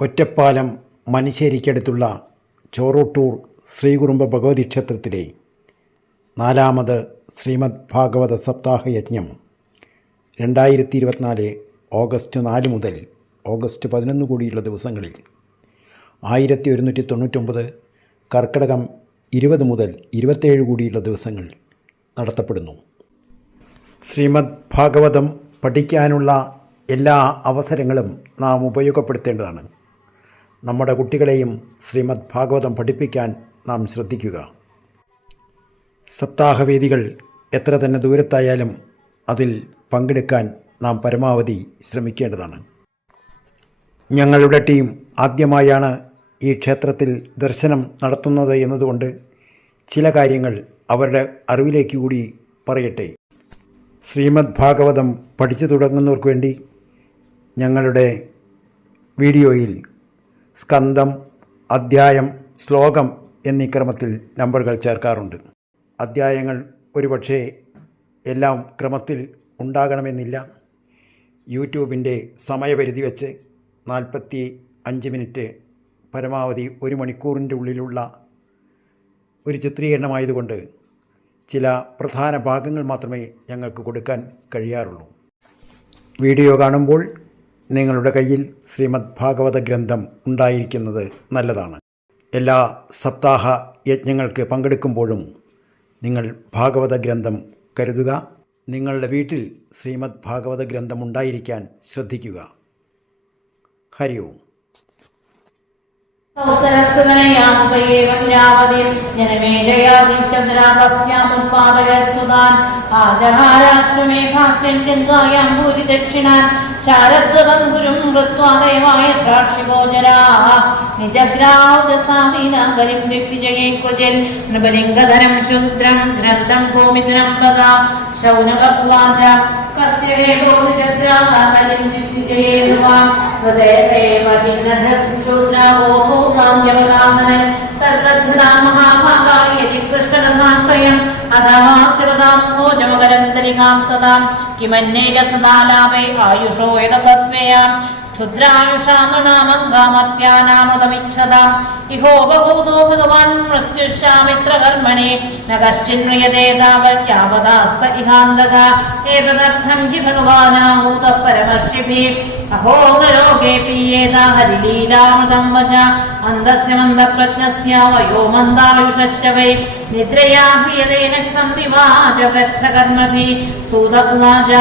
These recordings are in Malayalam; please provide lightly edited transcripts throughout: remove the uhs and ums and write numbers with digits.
ഒറ്റപ്പാലം മനുശ്ശേരിക്കടുത്തുള്ള ചോറോട്ടൂർ ശ്രീകുറുമ്പ ഭഗവതി ക്ഷേത്രത്തിലെ 4ാമത് ശ്രീമദ് ഭാഗവത സപ്താഹ യജ്ഞം 2024 ഓഗസ്റ്റ് 4 മുതൽ ഓഗസ്റ്റ് 11 കൂടിയുള്ള ദിവസങ്ങളിൽ 1199 കർക്കിടകം 20 മുതൽ 27 കൂടിയുള്ള ദിവസങ്ങൾ നടത്തപ്പെടുന്നു. ശ്രീമദ് ഭാഗവതം പഠിക്കാനുള്ള എല്ലാ അവസരങ്ങളും നാം ഉപയോഗപ്പെടുത്തേണ്ടതാണ്. നമ്മുടെ കുട്ടികളെയും ശ്രീമദ് ഭാഗവതം പഠിപ്പിക്കാൻ നാം ശ്രദ്ധിക്കുക. സപ്താഹവേദികൾ എത്ര തന്നെ ദൂരത്തായാലും അതിൽ പങ്കെടുക്കാൻ നാം പരമാവധി ശ്രമിക്കേണ്ടതാണ്. ഞങ്ങളുടെ ടീം ആദ്യമായാണ് ഈ ക്ഷേത്രത്തിൽ ദർശനം നടത്തുന്നത് എന്നതുകൊണ്ട് ചില കാര്യങ്ങൾ അവരുടെ അറിവിലേക്ക് കൂടി പറയട്ടെ. ശ്രീമദ് ഭാഗവതം പഠിച്ചു തുടങ്ങുന്നവർക്ക് വേണ്ടി ഞങ്ങളുടെ വീഡിയോയിൽ സ്കന്ധം, അധ്യായം, ശ്ലോകം എന്നീ ക്രമത്തിൽ നമ്പറുകൾ ചേർക്കാറുണ്ട്. അധ്യായങ്ങൾ ഒരുപക്ഷെ എല്ലാം ക്രമത്തിൽ ഉണ്ടാകണമെന്നില്ല. യൂട്യൂബിൻ്റെ സമയപരിധി വെച്ച് 45 മിനിറ്റ് പരമാവധി 1 മണിക്കൂറിൻ്റെ ഉള്ളിലുള്ള ഒരു ചിത്രീകരണമായതുകൊണ്ട് ചില പ്രധാന ഭാഗങ്ങൾ മാത്രമേ ഞങ്ങൾക്ക് കൊടുക്കാൻ കഴിയാറുള്ളൂ. വീഡിയോ കാണുമ്പോൾ നിങ്ങളുടെ കയ്യിൽ ശ്രീമദ് ഭാഗവത ഗ്രന്ഥം ഉണ്ടായിരിക്കുന്നത് നല്ലതാണ്. എല്ലാ സപ്താഹ യജ്ഞങ്ങൾക്ക് പങ്കെടുക്കുമ്പോഴും നിങ്ങൾ ഭാഗവത ഗ്രന്ഥം കരുതുക. നിങ്ങളുടെ വീട്ടിൽ ശ്രീമദ് ഭാഗവത ഗ്രന്ഥം ഉണ്ടായിരിക്കാൻ ശ്രദ്ധിക്കുക. ഹരി ഓം. ശാരദ്വതം ഗുരും ഹൃത്വാദയമായ ദ്രാക്ഷിഗോചരാഃ നിജഗ്രാഹുജസാഹീനാഗരിം ദിഗ്വിജയേ ക്വചിൽ നൃപലിംഗധരം ശൂദ്രം ഗ്രന്ഥം ഭൂമിധരം പദാ ശൗനകപ്വാച കസ്യ വേദോ നിജഗ്രാഹഗരിം ദിഗ്വിജയേ നൃപാം ഹൃദയേവ ചിഹ്നധരം ശൂദ്രാവോസോ ഗാംയവതാമനൻ തർഗദ്ധാം മഹാഭാഗായ യതി കൃഷ്ണകഥാശ്രയം അധമാസ്യവതാം ഭോജമകരന്തരികാം സദാം കിമന്നേക സദാലാഭേ ആയുഷോ യതസത്വയാം ക്ഷുദ്രായുഷാം നൃണാമംഗാമർത്യാനാമതമിച്ഛതാം ഇഹോ ബഹൂതോ ഭഗവാൻ മൃത്യുഷാമിത്ര കർമ്മണേ ന കശ്ചിന്മ്രിയതേ താവത്യാവതാസ്ത ഇഹാന്തക ഏതദർത്ഥം ഹി ഭഗവാനാഹൂത പരമർഷിഭിः അഹോ നരോഗേ പീയേത ഹരിലീലാമൃതം വച മന്ദസ്യ മന്ദപ്രജ്ഞസ്യ വയോ മന്ദായുഷശ്ച വൈ നിദ്രയാ ഹ്രിയതേ നക്തം ദിവാച വ്യർത്ഥകർമ്മഭിः സൂത ഉവാച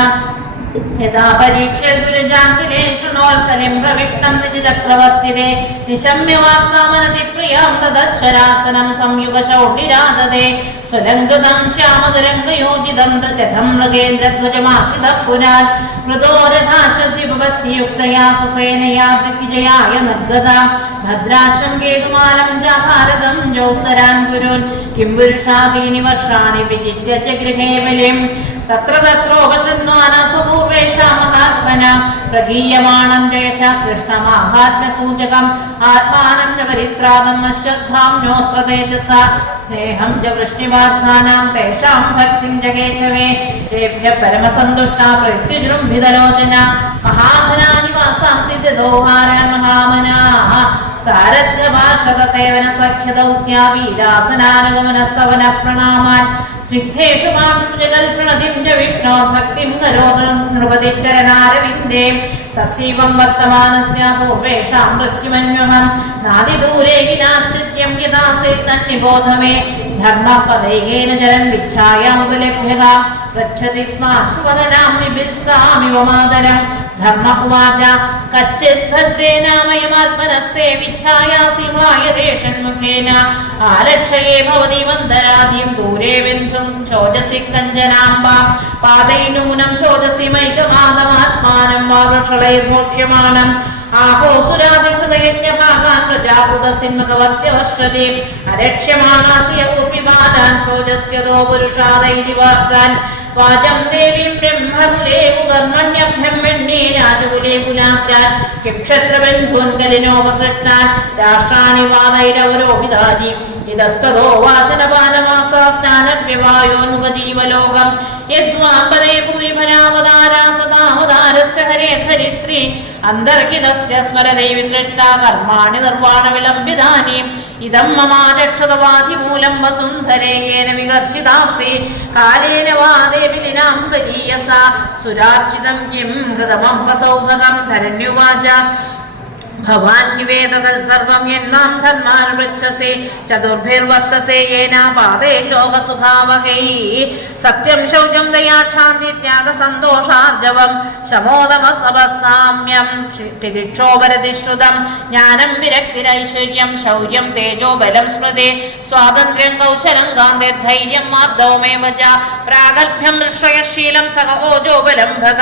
യഥാ പരീക്ഷ്യ ഗുരുജാങ്കിലേഷു നോൽക്കലിം പ്രവിഷ്ടം നിജചക്രവർത്തിതേ നിശമ്യ വാർത്താമനതി പ്രിയാം തദശരാസനം സംയുഗശൗഢിരാദതേ സ്വലംകൃതം ശ്യാമതുരംഗയോജിതം രഥം മൃഗേന്ദ്രധ്വജമാശ്രിതഃ പുരാൽ മൃദോരഥാശദ്യുപപത്തിയുക്തയാ സുസേനയാ ദിഗ്വിജയായ നിർഗതാ ഭദ്രാശ്രം കേതുമാലം ഭാരതം ജോത്തരാൻ ഗുരുൻ കിം പുരുഷാദീനി വർഷാണി വിജിത്യ ഗൃഹേ ബലിം തത്ര തത്രോപശന്വാനസുപൂർവേഷാ മഹാത്മനാം പ്രഗീയമാണം ജയശ കൃഷ്ണമാഹാത്മ്യസൂചകം ആത്മാനം ച പരിത്രാതം അശ്വത്ഥാംനോസ്ത്രതേജസ സ്നേഹം ച വൃഷ്ണിവാഗ്ധാനാം തേഷാം ഭക്തിം ച കേശവേ തേഭ്യ പരമസന്തുഷ്ടാ പ്രത്യുജൃംഭിതലോചന മഹാധനാനി വാസാംസി ദോഹാരാൻ മഹാമനാഃ സാരഥ്യഭാഷത സേവന സഖ്യദൗത്യാ വീരാസനാനുഗമനസ്തവന പ്രണാമാൻ സ്നിഗ്ധേഷു മാനുഷജകൽപ്രണതിം ച വിഷ്ണോർഭക്തിം കരോതു നൃപതിശ്ചരണാരവിന്ദേ തസ്യൈവം വർത്തമാനസ്യ പൂർവേഷാം മൃത്യുമന്വഹം നാദിദൂരേ വിനാശ്രിത്യം യഥാസേത് തന്നിബോധമേ ധർമ്മപദൈകേന ജലം വിച്ഛായാമുപലഭ്യക പൃച്ഛതി സ്മാശ്വദനാം വിഭിത്സാമിവ മാതരം ധർമ്മ ഉവാച കച്ചിത് ഭദ്രേനാമയമാത്മനസ്തേ വിച്ഛായാസിംഹായ ദേശന്മുഖേന ആലക്ഷയേ ഭവതി മന്ദരാധിം ദൂരേ ബിന്ധും ചോജസി കഞ്ചനാംബാം പാദൈനൂനം ചോജസി മൈകമാദമാത്മാനം വാവൃഷളൈർമോക്ഷ്യമാണം ആഹോസുരാതിഹൃദയജ്ഞഭാഗാൻ പ്രജാപുതസിന്മുഖവത്യവർഷതി അരക്ഷ്യമാണാശ്രിയ ഊർമിപാദാൻ ചോജസ്യതോ പുരുഷാദൈതി വാർത്താൻ വാചം ദേവീം ബ്രഹ്മകുലേ കർമ്മണ്യബ്രഹ്മണ്യേ രാജകുലേ കുലാഗ്രാൻ കിക്ഷത്രബന്ധൂൻകലിനോപസൃഷ്ടാൻ രാഷ്ട്രാണി വാദൈരവരോഹിതാനി ഇതസ്തോ വാസനപാനമാസാ സ്നാനവ്യവായോന്മുഖജീവലോകം യദ്വാംബരേ പൂരിഫലാവതാരാമൃതാവതാരസ്യ ഹരേ ധരിത്രി അന്തർഹിതസ്യ സ്മരതൈ വിസൃഷ്ട കർമാണി nirvana വിളംബിതാനി ഇദം മമാചക്ഷുതവാധിമൂലം വസുന്ധരേയേന വികർഷിതാസി Kalena വാദേവിലിനാംബരീയസ സുരാർച്ചിതം Kim ഹൃതമംബ സൗഭഗം ധരണ്യുവാച Bhawan he വേദ തത്സർവം യന്മാം ധർമാനുപൃച്ഛസേ ചതുർഭിർവർത്തസേ യേന പാദേ ലോകസുഖാവഹൈ സത്യം ശൗചം ദയാ ക്ഷാന്തി ത്യാഗ സന്തോഷാർജവം ശമോദമസവസാമ്യം തിരിക്ഷോപരതിശ്രുതം ജ്ഞാനം വിരക്തിരൈശ്വര്യം ശൗര്യം തേജോ ബലം സ്മൃതി സ്വാതന്ത്ര്യം കൗശലം ഗാന്ധിർധൈര്യം മാർദ്ദവമേവ ച പ്രാഗൽഭ്യം ഋഷയശീലം സഹ ഓജോ ബലം ഭഗ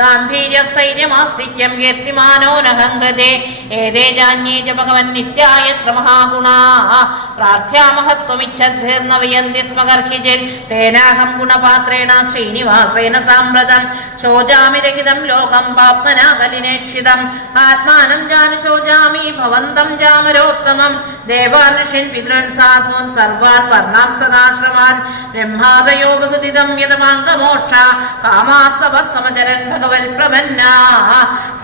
ഗാംഭീര്യസ്ഥൈര്യമാസ്തിക്യം കീർത്തിമാനോ നഹംഹൃതേ ഏതേ ജാന്യേ ച ഭഗവൻ നിത്യായത്ര മഹാഗുണാഃ പ്രാർത്ഥ്യാമഹത്വമിച്ഛദ്ഭിർന വയന്തി സ്മ ഗർഹിജിൽ തേനാഹം ഗുണപാത്രേണ ശ്രീനിവാസേന സാമ്പ്രതം ശോചാമി രഹിതം ലോകം പാപ്മനാ കലിനേക്ഷിതം ആത്മാനം ജാന ശോചാമി ഭവന്തം ജാമരോത്തമം ദേവാൻ ഋഷിൻ പിതൃൻ സാധൂൻ സർവാൻ വർണ്ണാൻ സദാശ്രമാൻ ബ്രഹ്മാദയോ ബഹുദിതം യതമാംഗമോക്ഷ കാമാസ്തവ സമചരൻ ഭഗവൽ പ്രപന്നാഃ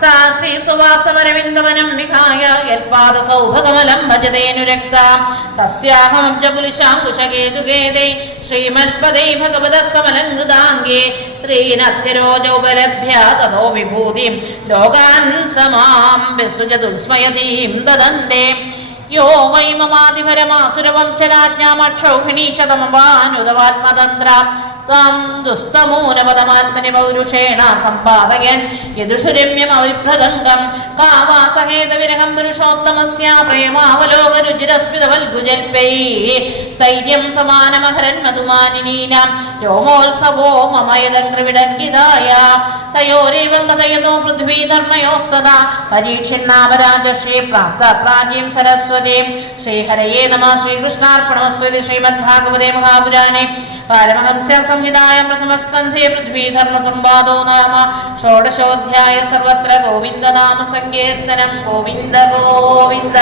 സാ ശ്രീ സുവാസവരവിന്ദവനം വിഹായ യൽപാദ സൗഭഗമലം ഭജതേനുരക്താം തസ്യാഹമബ്ജകുലിശാങ്കുശകേതുകേതേ ശ്രീമൽപദേ ഭഗവതഃ സമലംകൃതാംഗേ ത്രീനത്യരോജോപലഭ്യ തതോ വിഭൂതിം ലോകാൻ സമാം വിസൃജതുൽസ്മയതീം ദദന്തേ യോ വൈ മമാതിഭരമാസുരവംശരാജ്ഞാമക്ഷൗഹിണീശതമവാനുതവാത്മതന്ത്ര ത്വം ദുസ്തമൂലപദമാത്മനി പൗരുഷേണ സമ്പാദയൻ യദുഷുരമ്യമവിഭ്രദംഗം കാവാസഹേതവിരഹം പുരുഷോത്തമസ്യ പ്രേമാവലോകരുചിരസ്മിതവൽഗുജൽപൈ സ്ഥൈര്യം സമാനമഹരൻ മധുമാനിനീനാം രോമോത്സവോ മമ യദന്ത്രവിടങ്കിതായ തയോരേവം കഥയതോ പൃഥ്വീധർമ്മയോസ്തദാ പരീക്ഷിന്നാമരാജശ്രീ പ്രാപ്ത പ്രാചീം സരസ്വതീം ശ്രീഹരയേ നമഃ. ശ്രീകൃഷ്ണാർപ്പണമസ്തു. ശ്രീമദ്ഭാഗവതേ മഹാപുരാണേ പാരമഹംസ്യാം സംഹിതായാം പ്രഥമസ്കന്ധേ പൃഥ്വീധർമ്മസംവാദോ നാമ ഷോഡശോऽധ്യായ. സർവത്ര ഗോവിന്ദനാമ സങ്കീർത്തനം. ഗോവിന്ദ ഗോവിന്ദ.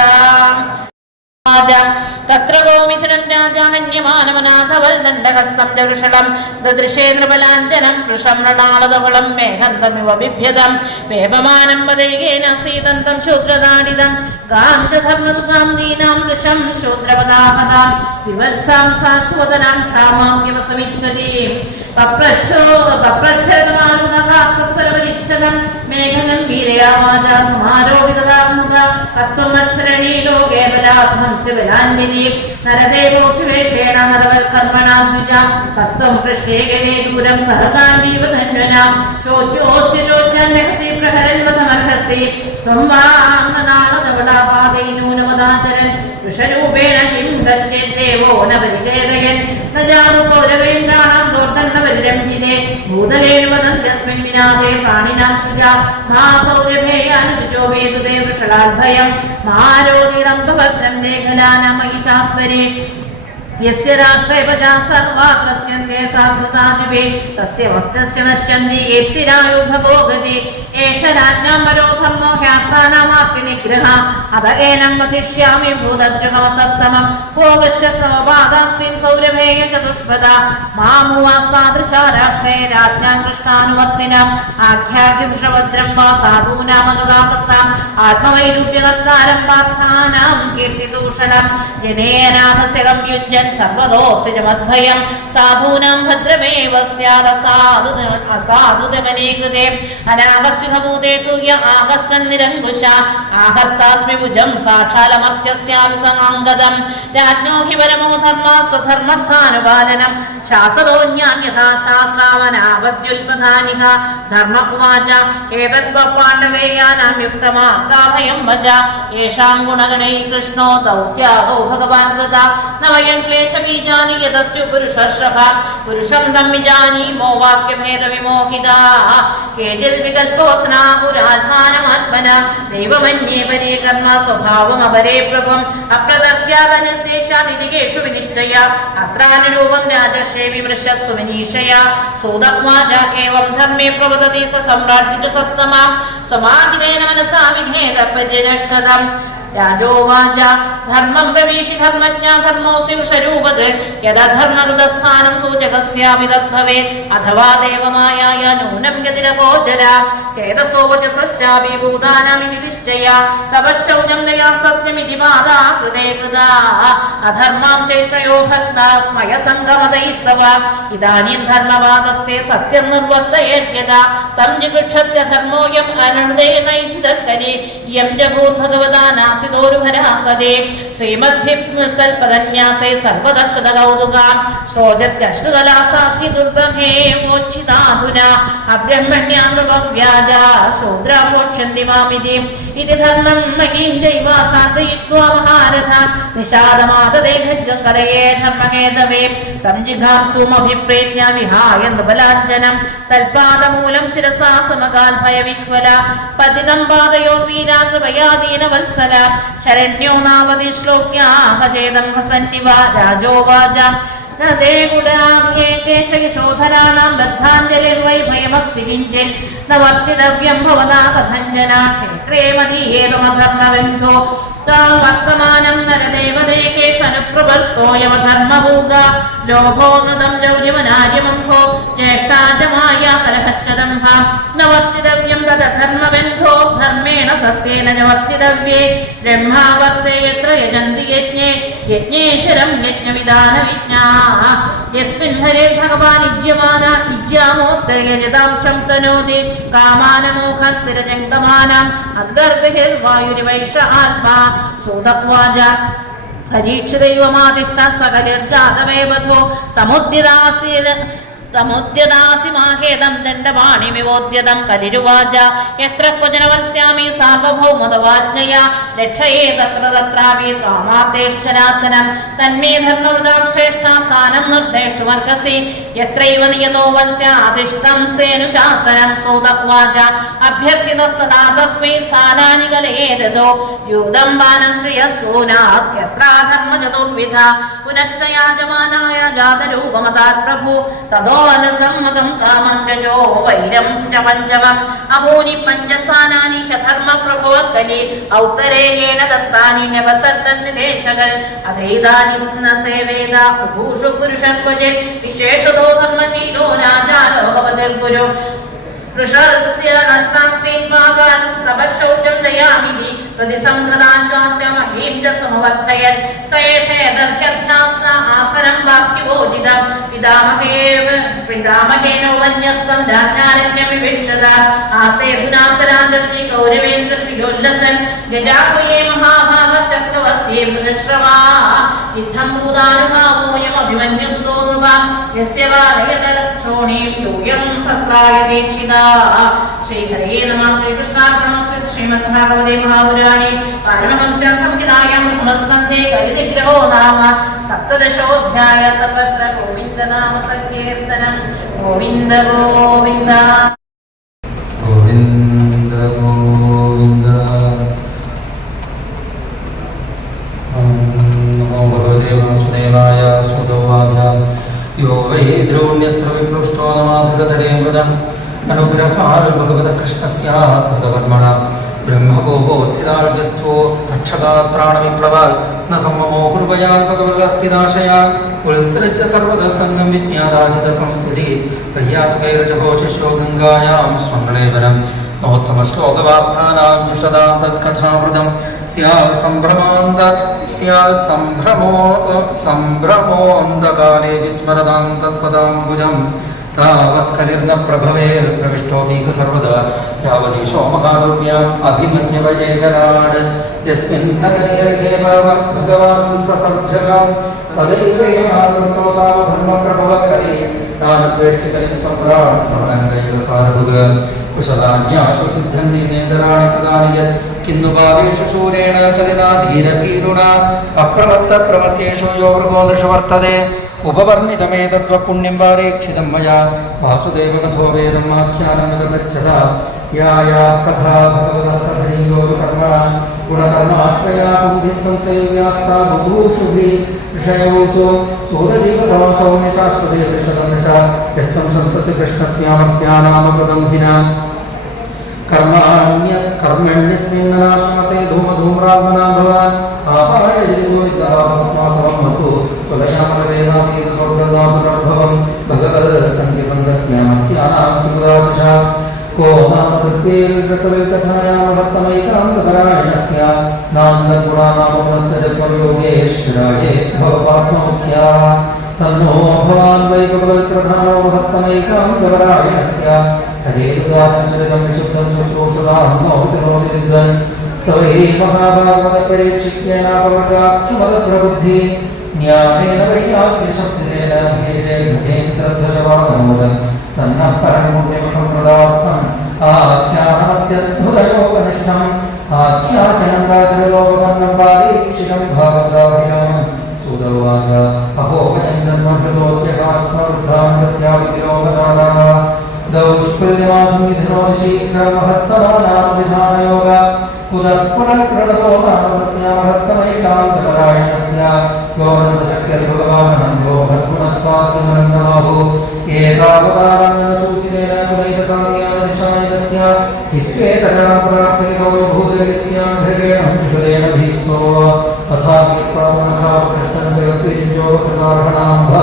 തത്ര ഗോമിഥുനം രാജാഹന്യമാനമനാഥവൽദണ്ഡഹസ്തം ച വൃഷളം ദദൃശേ നൃപലാഞ്ജനം വൃഷം നൃണാളധവളം മേഘന്തമിവ ബിഭ്യതം വേപമാനം വദൈകേന സീതന്തം ശൂദ്രതാഡിതം ഗാം ച ധർമ്മദുഗാം ദീനാം വൃഷം ശൂദ്രപദാഹതാം വിവത്സാം ശാശ്വതനാം ക്ഷാമാം യവസമിച്ഛതീം പപ്രച്ഛതമാനുനഹാസ്വരപരിച്ഛദം മേഘഗംഭീരയാവാച സമാരോപിതദാമുഖ കസ്തുമക്ഷരണീ ലോകേ ബലാത്മൻസ്യബലാന്വിനീ നരദേവോസുവേഷേണ നരവൽകർമ്മണാദ്വിജ കസ്തും പൃഷ്ഠേ ഗലേ ദൂരം സഹകാണ്ഡീവ ധന്വനാം ശോച്യോസ്യ ശോച്യന്യഹസി പ്രഹരന്വതമർഹസി ത്വം വാംനാളധവളാപാദൈ നൂനമദാചരൻ വൃഷരൂപേണ കിം പശ്ചേദ്ദേവോ ന പരികേതയൻ ന ജാതു പൗരവേന്ദ്രാണാം ദോർദണ്ഡപരിരംഭിതേ ഭൂതലേന വദന്ത്യസ്മിൻ വിനാദേ പ്രാണിനാം ശുചാം മാ സൗരഭേയാനുശുചോ വേദുദേ വൃഷളാദ്ഭയം മാരോദിരംഭഭദ്രം ലേഖലാനാം മഹിഷാസ്തരേ യസ്യ രാഷ്ട്രേ പ്രജാ സർവാ ത്രസ്യന്തെ സാധുസാധുവേ തസ്യ ഭക്തസ്യ നശ്യന്തി ഏത്തിരായോ ഭഗോ ഗതി ഏഷ രാജ്ഞാം വരോ ധർമ്മോ ഹ്യാത്മാനാമാപ്തി നിഗ്രഹ അത ഏനം വധിഷ്യാമി ഭൂതദ്രുഹമസത്തമം ഭോഗശ്ചതമപാദാം ശ്രീം സൗരഭേയ ചതുഷ്പദ മാമുവാസാദൃശാ രാഷ്ട്രേ രാജ്ഞാം കൃഷ്ണാനുവർത്തിനാം ആഖ്യാതി വൃഷഭദ്രം വാ സാധൂനാമനുദാപസാം ആത്മവൈരൂപ്യകർത്താരം പാർത്ഥാനാം കീർത്തിദൂഷണം ജനേനാഥസ്യകം യുഞ്ജൻ സർവദോസ്യ മദ്ഭയം സാധൂനാം ഭദ്രമേവ സ്യാദ അസാധുദമനേ കൃതേ അനാഗസ്യുഭൂതേഷു യ ആഗസ്തൻ നിരങ്കുശ ആഹർത്താസ്മി ഭുജം സാക്ഷാലമർത്യസ്യാമി സമാംഗതം രാജ്ഞോ ഹി പരമോ ധർമ്മ സ്വധർമ്മസ്ഥാനുപാലനം ശാസതോന്യാന്യഥാ ശാസ്ത്രാവനാവദ്യുൽപധാനിഹ ധർമ്മ ഉവാച ഏതദ്വ പാണ്ഡവേയാനാം യുക്തമാകാഭയം വജ യേഷാം ഗുണഗണൈ കൃഷ്ണോ ദൗത്യാഹോ ഭഗവാൻ കൃത ന വയം ക്ലേശബീജാനി യദസ്യ പുരുഷർഷഭ പുരുഷം തം വിജാനീമോ വാക്യഭേദവിമോഹിതാഃ കേചിൽ വികൽപോസനാ പുരാത്മാനമാത്മന ദൈവമന്യേ പരേ കർമ്മ സ്വഭാവമപരേ പ്രഭം അപ്രതർക്യാദനിർദ്ദേശാദിതികേഷു വിനിശ്ചയ അത്രാനുരൂപം രാജർഷേ വിമൃശസ്സു വിനീഷയ സൂതവാച ഏവം ധർമ്മേ പ്രവദതി സ സമ്രാജ്ഞി ച സത്തമാം സമാഹിതേന മനസാ വിഘേദ പര്യനഷ്ടതം രാജോവാച ധർമ്മം പ്രവീഷി ധർമ്മജ്ഞ ധർമ്മോസി വൃഷരൂപത് യഥധർമ്മകൃതസ്ഥാനം സൂചകസ്യാപി തദ്ഭവേത് അഥവാ ദേവമായായ നൂനം ഗതിരഗോചര ചേതസോ വചസശ്ചാപി ഭൂതാനാമിതി നിശ്ചയ തപശ്ചൗജം ദയാ സത്യമിതി മാതാ ഹൃദേ കൃതാ അധർമാം ശ്രേഷ്ഠയോ ഭക്താ സ്മയ സംഗമതൈസ്തവ ഇദാനീം ധർമ്മവാദസ്തേ സത്യം നിർവർത്തയേത്യത തം ജിഗൃക്ഷത്യ ധർമ്മോയം അനർദേനൈധി തത്കരി യം ജഗൂത് ഭഗവതാ നാസിതോരുഭരാസദേ ശ്രീമദ്ഭിസ്തൽപദന്യാസേ സർവദകൃത കൗതുകാം ശ്രോജത്യശ്രുകലാസാഖി ദുർഗഹേ മോച്ഛിതാധുന അബ്രഹ്മണ്യാനൃപവ്യാജ ശൂദ്രാ മോക്ഷന്തി മാമിതി ഇതി ധർമ്മം മഹീം ജൈവ സാധയിത്വാ മഹാരഥ നിഷാദമാതദേ ഖഡ്ഗം കലയേ ധർമ്മഹേതവേ തം ജിഘാംസുമഭിപ്രേത്യ വിഹായ നൃപലാഞ്ജനം തൽപാദമൂലം ശിരസാ സമകാൽഭയവിഹ്വല പതിതം പാദയോ വീരാ കൃപയാ ദീനവത്സല ശരണ്യോ നാവതി ശ്ലോക്യാ ഭജേതം ഹസന്നിവ രാജോവാച േശോധരാണാം ബദ്ധാഞ്ജലിർവൈ ഭയമസ്തി കിഞ്ചിൻ നവർത്തിതവ്യം ഭവതാ കഥഞ്ജന ക്ഷേത്രേ മദീയേതുമധർമ്മബന്ധോ താം വർത്തമാനം നരദേവദേഹേഷനുപ്രവർത്തോയമധർമ്മഭൂക ലോഭോന്നതം ജൗര്യമനാര്യമംഭോ ജ്യേഷ്ഠാജമായ കലഹശ്ചദംഭ നവർത്തിതവ്യം തദധർമ്മബന്ധോ ധർമ്മേണ സത്യേന വർത്തിതവ്യേ ബ്രഹ്മാവർത്തേ യത്ര യജന്തി യജ്ഞേ യജ്ഞേശ്വരം യജ്ഞവിധാനവിജ്ഞാ യസ്മിൻ ഹരേ ഭഗവാൻ ഇജ്യമാന ഇജ്യാമോർത്തയജതാംശം തനോതി കാമാനമോഹസിരജംഗമാനം അഗ്ദർഭിർവായുരിവൈഷ ആത്മാ സൂതവാച പരീക്ഷിതൈവമാദിഷ്ട സകലിർജാതമേവധോ തമുദ്യദാസി മാഹേദം ദണ്ഡപാണിമിവോദ്യതം കലിരുവാച യത്ര ക്വചനവസ്യാമി സാർവഭൗമതവാജ്ഞയാ രക്ഷയേ തത്ര തത്രാപി കാമാത്തേശ്വരാസനം തന്മേ ധർമ്മവൃതാം ശ്രേഷ്ഠ സ്ഥാനം നിർദ്ദേഷ്ടുമർഹസി യത്രൈവ നിയതോ വത്സ്യാധിഷ്ഠം സ്തേനുശാസനം സൂതവാച അഭ്യർത്ഥിതസ്തദാ തസ്മൈ സ്ഥാനാനി കലയേതോ യൂതം ബാനം ശ്രിയസൂനാത് യത്രാ ധർമ്മചതുർവിധ പുനശ്ച യാജമാനായ ജാതരൂപമതാത് പ്രഭു തദോ അനൃതം മതം കാമം രജോ വൈരം ച പഞ്ചമം അമൂനി പഞ്ചസ്ഥാനാനി ഹധർമ്മ പ്രഭവ കലി ഔത്തരേയേണ ദത്താനി നവസത്തന്നിദേശകൾ അധൈതാനി സേവേദ ഉഭൂഷു പുരുഷക്വജെ വിശേഷതോ ധർമ്മശീലോ രാജാ ലോകപതിർഗുരു ഋഷസ്യ നഷ്ടാസ്തീൻവാഗാൻ തപശൗചം ദയാമിതി പ്രതിസംധദാശ്വാസ്യ മഹീം ച സമവർദ്ധയൻ സയേഷേദർഹ്യധ്യാസ്ത ആസനം വാക്യവോചിതം പിതാമഹേനോപന്യസ്തം രാജ്ഞാരണ്യമിവിക്ഷത ആസേധുനാസരാജശ്രീ കൗരവേന്ദ്ര ശ്രീയോല്ലസൻ ഗജാഹുയേ മഹാഭാഗചക്രവർത്തി ബൃഹശ്രവാ യുദ്ധം ഭൂതാനുഭാവോയമഭിമന്യുസുതോ നൃപ യസ്യ വാലയതരക്ഷോണീം യൂയം സത്രായ ദീക്ഷിതാ ശ്രീഹരേ നമഃ ശ്രീകൃഷ്ണാർപ്പണമസ്തു ശ്രീമദ്ഭാഗവതേ മഹാപുരാണേ പാരമഹംസ്യാം സംഹിതായാം പ്രഥമസ്കന്ധേ കലിനിഗ്രഹോ നാമ സപ്തദശോധ്യായ സപത്ര ഗോവിന്ദനാമ സങ്കീർത്തനം ഗോവിന്ദ ഗോവിന്ദ ഗോവിന്ദ ഗോവിന്ദ. നമോ ഭഗവതേ വാസുദേവായ. സുതോവാച യോ വൈ ദ്രോണ്യസ്ത്രവിപ്ലുഷ്ടോ നമാധുരതരേ മൃതം അനുഗ്രഹാൽ ഭഗവത കൃഷ്ണസ്യാത്ഭുതകർമ്മണ ബ്രഹ്മഗോപോത്ഥിതാർഗ്യസ്ഥോ തക്ഷകാത് പ്രാണവിപ്ലവാൽ ന സമ്മമോ ഹൃപയാൽ ഭഗവല്ലർപ്പിതാശയാൽ ഉത്സൃജ്യ സർവദസംഗം വിജ്ഞാതാജിത സംസ്തുതി വയ്യാസ്കൈരജഘോഷിഷ്യോ ഗംഗായാം സ്വർണലേപനം നവോത്തമ ശ്ലോകവാർത്താനാം ജുഷതാം തത്കഥാമൃതം സ്യാൽ സംഭ്രമോന്തകാലേ വിസ്മരതാം തത്പദാംബുജം താവത്കലിർന പ്രഭവേൽ പ്രവിഷ്ടോ മീഘ സർവദാ യാവതീശോ മഹാരോഗ്യാം അഭിമന്യവയേകരാട് യസ്മിൻ നഗരേ ഭഗവാൻ സസർജകാം തദൈവ സാവധർമ്മപ്രഭവക്കലേ നാനദ്വേഷ്ടികലിം സമ്രാട് സമനങ്കൈവ സാരഭുഗ കുശലാന്യാശു സിദ്ധന്തി നേതരാണി പ്രദാനി യത് കിന്നു പാദേഷു ശൂരേണ കലിനാധീരഭീരുണ അപ്രമത്ത പ്രമത്തേഷു യോ മൃഗോദൃഷു വർത്തതേ ഉപവർണിതമേതത്വ പുണ്യം വാരേക്ഷിതം മയാ വാസുദേവകഥോ വേദം ആഖ്യാനമിതഗച്ഛത യാ യാ കഥാ ഭഗവതഃ കഥനീയോരു കർമ്മണ ഗുണകർമാശ്രയാ ബുദ്ധിഃ സംസേവ്യാസ്താ ബുഭൂഷുഭിः ഋഷയോചോ സൂരജീവസമസൗമ്യ ശാശ്വതേ ഋഷദംശ യസ്ത്വം സംസസി കൃഷ്ണസ്യാമർത്യാനാമപദം ഹിന കർമ്മണ്യസ്മിന്നനാശ്വാസേ ധൂമധൂമ്രാത്മനാ ഭവ श्रीकृतसविकथाया महत्तमैकान्तपरायणस्य नान्दगुणानामस्य जपयोगेश्वराये भवपात्ममुख्या तन्नो भवान् वैकुटवत्प्रधानो महत्तमैकान्तपरायणस्य हरेरुदाचरितं विशुद्धं शुश्रूषुरान्नोतिरोधिदिग्गन् स वै महाभागवतपरीक्षित्येनापवर्गाख्यमदप्रबुद्धि ज्ञानेन वैयास्यशब्देन भेजे गजेन्द्रध्वजवानमोदन् तन्नः परं पुण्यमसम्प्रदार्थम् आख्यानमत्यद्भुतयोगनिष्ठम् आख्यानन्दाचरलोकवर्णं पारीक्षितं भागवताभ्याम् सुदवाच अहो वयं जन्मभृतोऽप्यकास्मवृद्धां प्रत्याविलोकजातः दौष्कुल्यमाधुमिधनोदिशीघ्रमहत्तमानामविधानयोग पुनः नामस्य महत्तमैकान्तपरायणस्य गोवन्दशक्तिर्भगवानं भगवद्गुणत्वात्मनन्दबाहु एतावतानसूचितेन पुनैतसाम्यादिशायनस्य हित्वेतराप्राप्तिकौरभूतस्य हृगेण भीत्सो अथापित्वात्मनथावसृष्टं जगद्विजयोगकृतार्हणाम्भ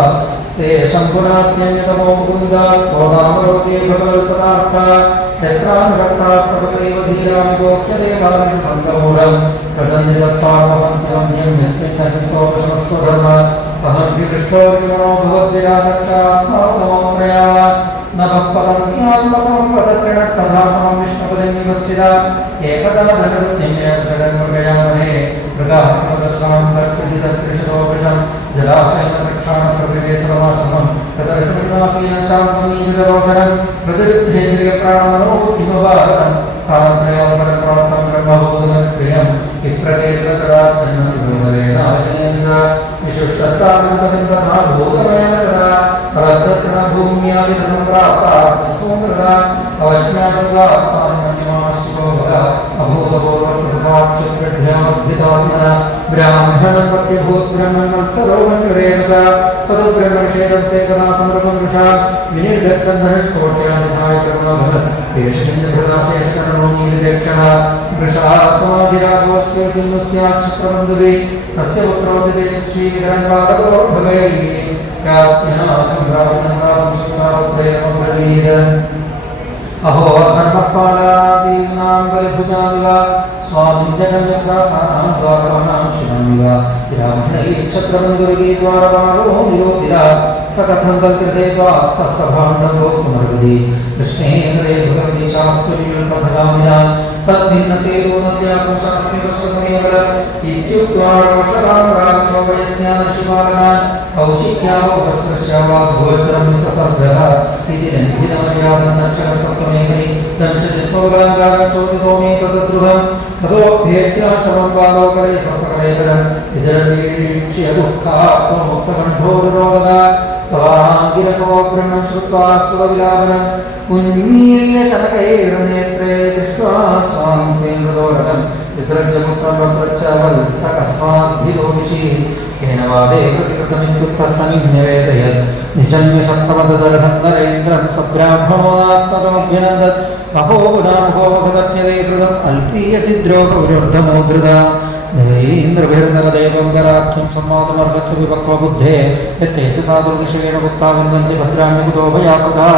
से शम्भुनात्यन्यतमो मुकुन्दात् कोदामरोगे भगवत्पदार्थ यत्रानुरक्ताः सर्वसैव धीरामि गोख्यते कालसन्दमूढं प्रजन्यदत्तामहं शिवन्यं निस्मिन्नहिंसोपशमस्वधर्म अहं विकृष्टो विमनो भवद्विराचक्षात्मात्मोत्रयात् न भक्पदं ज्ञानवसंवदत्रिणस्तथा समं विष्णुपदिनिमश्चिदा एकदमजगन्मृगयामहे मृगात्मदर्शनं तर्चुजितस्त्रिशतोपशं जलाशयप्रक्षाणप्रविवेशरमाशमं तदर्शनविनाशीनं शान्तमीजरोचनं प्रदृद्धेन्द्रियप्राणमनोबुद्धिमवाहनं स्थानत्रयावपरप्राप्तं ब्रह्मबोधनप्रियं विप्रकेतचराचनं विभुमरेणावचनेन च विशुष्टत्तात्मकं तथा बोधमयं सदा परद्रत्रणभूम्यादिसम्प्राप्ता सोमृता अवज्ञातं वा आत्मानमन्यमाश्चिको भग अभूतपूर्वसहसाक्षुभ्यामध्यतात्मना ब्राह्मणं पत्यभूतब्रह्मणं सरोमन्युरेण च सदुब्रह्मनिषेधं सेकदा समृतं वृषा विनिर्गच्छन् धनुष्कोट्यादिधाय कर्मभवत् पेशचन्द्रभृताशेषकर्णो नीलदेक्षणः वृषः समाधिरागोऽस्योर्जन्मस्याच्छक्रबन्धुभिः तस्य पुत्रो तेजस्वी विधरन्वादको भवेः अहो धर्मपालादीनां बलिभुजामिव स्वामिं जगन्यत्रासानां द्वारपाणां शिवामिव ब्राह्मणैः द्वारपाणो निरोधिता स कथं कल्कृते त्वास्तः सभाण्डं भोक्तुमर्हति कृष्णेन्द्रे भगवती शास्त्रीयुल्पथगामिना तद्भिन्नसेरो नद्यापुंशास्मि वर्षसमेवल इत्युक्त्वा रोषरां राक्षोभयस्यान् शिवालनान् कौशिक्यावस्त्रस्यावाद्गोचरं ससर्जः इति निधिनमर्यादं दक्षिणसप्तमेकनि दंशजिस्मौलाङ्गारचोदितो मे तद्ध्रुवं ततोऽभ्येत्या शवं बालोकरे सप्रकलेकरं विदर्वीक्ष्य दुःखात्ममुक्तकण्ठोरुरोददा सवाङ्गिरसो ब्रह्मं श्रुत्वा स्वविलापनम् उन्मील्य शनकैर्नेत्रे दृष्ट्वा स्वां सेन्द्रदोरकं विसृज्य पुत्रं वप्रच्छ वत्सकस्माद्भिरोदिषि येन वादे प्रतिकृतमित्युक्तः समिन्यवेदयत् निशम्य सप्तमददर्हं नरेन्द्रं सब्राह्मणोदात्मजमभ्यनन्दत् अहो पुनामुखो भगवत्न्यदे कृतम् अल्पीयसिद्ध्रो कौरर्धमोधृता देवेन्द्रभिर्नरदेवं वराख्यं संवादमर्गस्य विपक्वबुद्धे यत्ते च साधुर्विषयेण गुप्ता विन्दन्ति भद्राण्यकुतो भयाकृता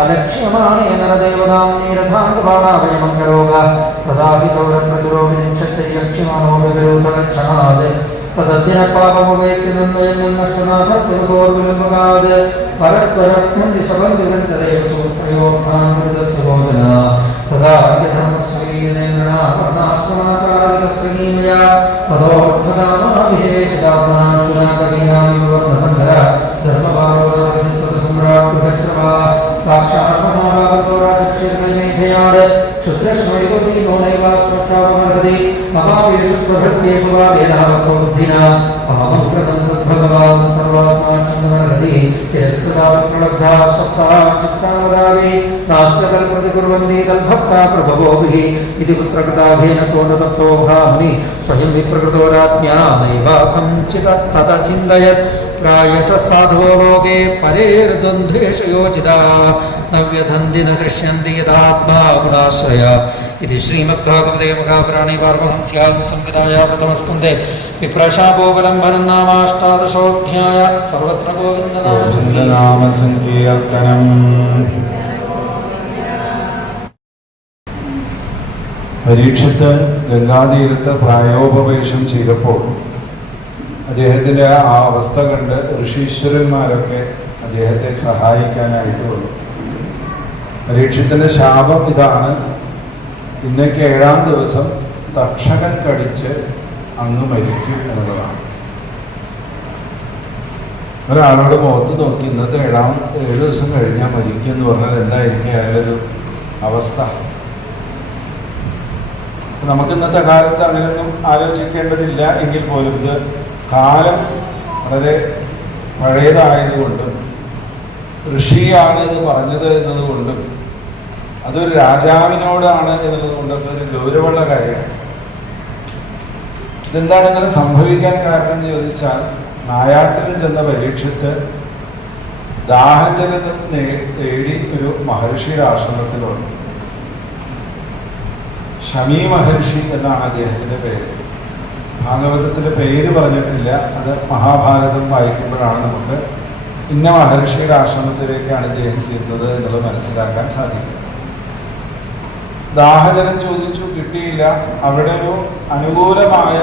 अलक्ष्यमाणे नरदेवतां नीरथाङ्गबाणाभयमङ्गरोगा तदा हि चौरप्रचुरो विनिक्षत्ते यक्ष्यमाणो विविरूतलक्षणात् तदद्यनपापमवेत्तिनन्वयन्नष्टनाथस्य वसोर्विलम्बकात् परस्परन्दिशबन्धिवञ्चदेवसूत्रयोर्धान्मृतस्य भोजना तदा धर्मश्रीयेन्द्रणा वर्णाश्रमाचारिकस्त्रीमया तदोर्थकामाभिवेशितात्मनां शुनाकवीनामिव वर्णसङ्घरा धर्मभारोदाविधिस्वतसम्राट् साक्षात् महाभागवतो राजक्षेत्रमेधयात् क्षुद्रश्रैवतीनो नैवास्मच्छापमर्हति महावीषु प्रभृत्येषु वा देनावक्वबुद्धिना अहमं कृतं तद्भगवान् सर्वात्माच्छन्दमर्हति तिरस्कृता विप्रलब्धा सप्ताः चित्तावदावे नास्य तल्प्रतिकुर्वन्ति तद्भक्ता प्रभवोभिः इति पुत्रकृताघेन सोनतप्तो भामुनि स्वयं विप्रकृतो राज्ञा नैवाखं तत चिन्तयत् प्रायशः साधवो लोके परेर्द्वन्द्वेषु योजिता न व्यधन्ति न हृष्यन्ति यदात्मा गुणाश्रय इति श्रीमद्भागवते महापुराणे पारमहंस्यां संहितायां प्रथमस्कन्धे विप्रशापोपलम्बनं नामाष्टादशोऽध्याय सर्वत्र गोविन्दनाम संकीर्तनम्। പരീക്ഷത്ത് ഗംഗാതീരത്ത് പ്രായോപവേശം ചെയ്തപ്പോൾ അദ്ദേഹത്തിൻ്റെ ആ അവസ്ഥ കണ്ട് ഋഷീശ്വരന്മാരൊക്കെ അദ്ദേഹത്തെ സഹായിക്കാനായിട്ട് വന്നു. പരീക്ഷത്തിൻ്റെ ശാപം ഇതാണ്: ഇന്നേക്ക് 7-ാം ദിവസം തക്ഷകൻ കടിച്ച് അങ്ങ് മരിക്കും എന്നുള്ളതാണ്. ഒരാളോട് മുഖത്ത് നോക്കി ഇന്നത്തെ 7 ദിവസം കഴിഞ്ഞാൽ മരിക്കും എന്ന് പറഞ്ഞാൽ എന്തായിരിക്കും അയാളൊരു അവസ്ഥ? നമുക്ക് ഇന്നത്തെ കാലത്ത് അങ്ങനെയൊന്നും ആലോചിക്കേണ്ടതില്ല എങ്കിൽ പോലും ഇത് കാലം വളരെ പഴയതായതുകൊണ്ടും ഋഷിയാണ് ഇത് പറഞ്ഞത് എന്നതുകൊണ്ടും അതൊരു രാജാവിനോടാണ് എന്നുള്ളത് കൊണ്ടൊക്കെ ഒരു ഗൗരവമുള്ള കാര്യമാണ്. ഇതെന്താണ് ഇങ്ങനെ സംഭവിക്കാൻ കാരണം എന്ന് ചോദിച്ചാൽ, നായാട്ടിൽ ചെന്ന പരീക്ഷത്ത് ദാഹജലം തേടി ഒരു മഹർഷിയുടെ ആശ്രമത്തിൽ വന്നു. ശമീ മഹർഷി എന്നാണ് അദ്ദേഹത്തിൻ്റെ പേര്. ഭാഗവതത്തിൻ്റെ പേര് പറഞ്ഞിട്ടില്ല, അത് മഹാഭാരതം വായിക്കുമ്പോഴാണ് നമുക്ക് ഇന്ന മഹർഷിയുടെ ആശ്രമത്തിലേക്കാണ് ഇദ്ദേഹം ചെയ്യുന്നത് എന്നുള്ളത് മനസ്സിലാക്കാൻ സാധിക്കും. ദാഹജലം ചോദിച്ചു, കിട്ടിയില്ല. അവിടെ ഒരു അനുകൂലമായ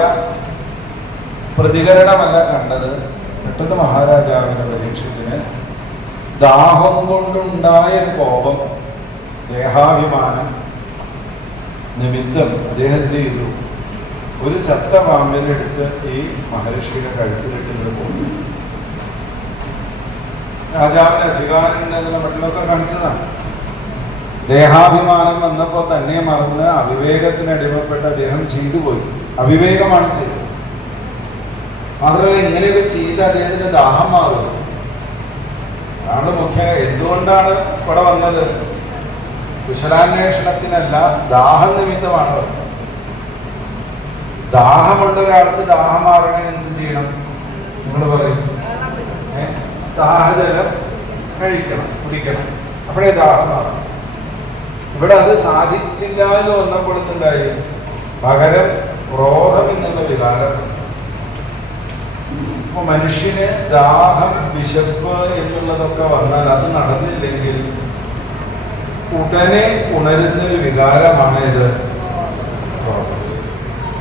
പ്രതികരണമല്ല കണ്ടത്. പെട്ടെന്ന് മഹാരാജാവിൻ്റെ പരീക്ഷത്തിന് ദാഹം കൊണ്ടുണ്ടായ കോപം, ദേഹാഭിമാനം നിമിത്തം അദ്ദേഹത്തെ ചെയ്തു ഒരു ചത്ത പാമ്പിനെടുത്ത് ഈ മഹർഷിയുടെ കഴുത്തിലിട്ട് പോകുന്നു. രാജാവിന് അധികാരമുണ്ടെന്നുള്ള മറ്റുള്ളൊക്കെ കാണിച്ചതാണ്. ദേഹാഭിമാനം വന്നപ്പോൾ തന്നെ മറന്ന് അവിവേകത്തിനടിമപ്പെട്ട് അദ്ദേഹം ചെയ്തു പോയി. അവിവേകമാണ് ചെയ്തത്. മാത്രമല്ല, ഇങ്ങനെയൊക്കെ ചെയ്ത് അദ്ദേഹത്തിന്റെ ദാഹം മാറും. അതാണ് മുഖ്യ. എന്തുകൊണ്ടാണ് ഇവിടെ വന്നത്? കുശലാന്വേഷണത്തിനല്ല, ദാഹനിമിത്തമാണ് വന്നത്. ദാഹമുള്ള ഒരാൾക്ക് ദാഹം മാറണേ എന്ത് ചെയ്യണം? നിങ്ങൾ പറയും, ദാഹജലം കഴിക്കണം, കുടിക്കണം, അപ്പോഴേ ദാഹം മാറണം. ഇവിടെ അത് സാധിച്ചില്ല എന്ന് വന്നപ്പോൾ എന്തുണ്ടായി? പകരം ക്രോധം എന്നുള്ള വികാരം. ഇപ്പൊ മനുഷ്യന് ദാഹം, വിശപ്പ് എന്നുള്ളതൊക്കെ വന്നാൽ അത് നടന്നില്ലെങ്കിൽ ഉടനെ ഉണരുന്നൊരു വികാരമാണ് ഇത്.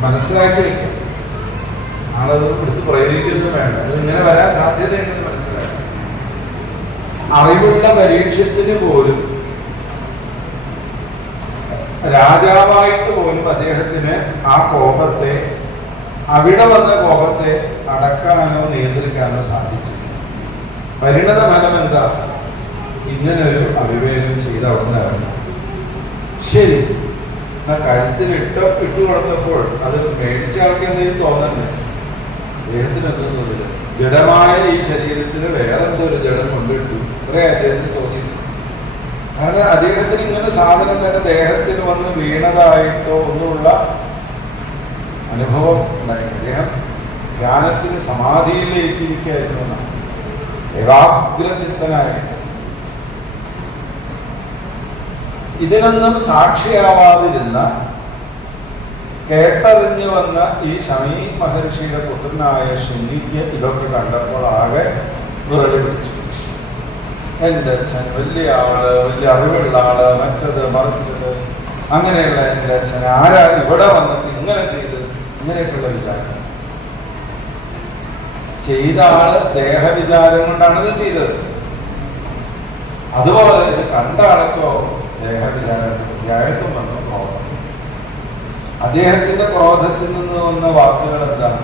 മനസ്സിലാക്കി വയ്ക്കും. ആളത് എടുത്ത് പ്രയോഗിക്കുന്നത് വേണ്ട. അത് ഇങ്ങനെ വരാൻ സാധ്യതയുണ്ടെന്ന് മനസ്സിലാക്കി. അറിവുള്ള പരീക്ഷത്തിന് പോലും, രാജാവായിട്ട് പോലും അദ്ദേഹത്തിന് ആ കോപത്തെ, അവിടെ വന്ന കോപത്തെ അടക്കാനോ നിയന്ത്രിക്കാനോ സാധിച്ചു. പരിണത ഫലം എന്താ? ഇങ്ങനെ ഒരു അവിവേകം ചെയ്ത ഉടനായിരുന്നു. ശരി, കഴുത്തിൽ ഇട്ടു കൊടുത്തപ്പോൾ അത് മേടിച്ച ആൾക്ക് എന്തെങ്കിലും തോന്നണ്ടേ? അദ്ദേഹത്തിന് എന്തും തോന്നില്ല. ജഡമായ ഈ ശരീരത്തിന് വേറെ എന്തോ ഒരു ജഡം കൊണ്ടിട്ടു, അത്രേ അദ്ദേഹത്തിന് തോന്നിയില്ല. കാരണം അദ്ദേഹത്തിന് ഇങ്ങനെ സാധനം തന്നെ ദേഹത്തിന് വന്ന് വീണതായിട്ടോ ഒന്നുമുള്ള അനുഭവം ഉണ്ടായി. അദ്ദേഹം ധ്യാനത്തിന് സമാധിയിൽ ലയിച്ചിരിക്കുകയായിരുന്നു എന്നാണ്, ഏകാഗ്രചിത്തനായിട്ട്. ഇതിനൊന്നും സാക്ഷിയാവാതിരുന്ന, കേട്ടറിഞ്ഞു വന്ന ഈ ശമീ മഹർഷിയുടെ പുത്രനായ ശൃംഗിക്ക് ഇതൊക്കെ കണ്ടപ്പോൾ ആകെ വിറളി പിടിച്ചു. എൻ്റെ അച്ഛൻ വലിയ ആള്, വലിയ അറിവുള്ള ആള്, മറ്റത് മറിച്ചത്, അങ്ങനെയുള്ള എൻ്റെ അച്ഛൻ ആരാ ഇവിടെ വന്നിട്ട് ഇങ്ങനെ ചെയ്തത്? ഇങ്ങനെയൊക്കെയുള്ള വിചാരം ചെയ്ത ആള് ദേഹവിചാരം കൊണ്ടാണ് ഇത് ചെയ്തത്. അതുപോലെ ഇത് കണ്ട ആൾക്കോ ദേഹവിചാരം, അയാൾക്കും വന്ന ക്രോധം. അദ്ദേഹത്തിന്റെ ക്രോധത്തിൽ നിന്ന് വന്ന വാക്കുകൾ എന്താണ്?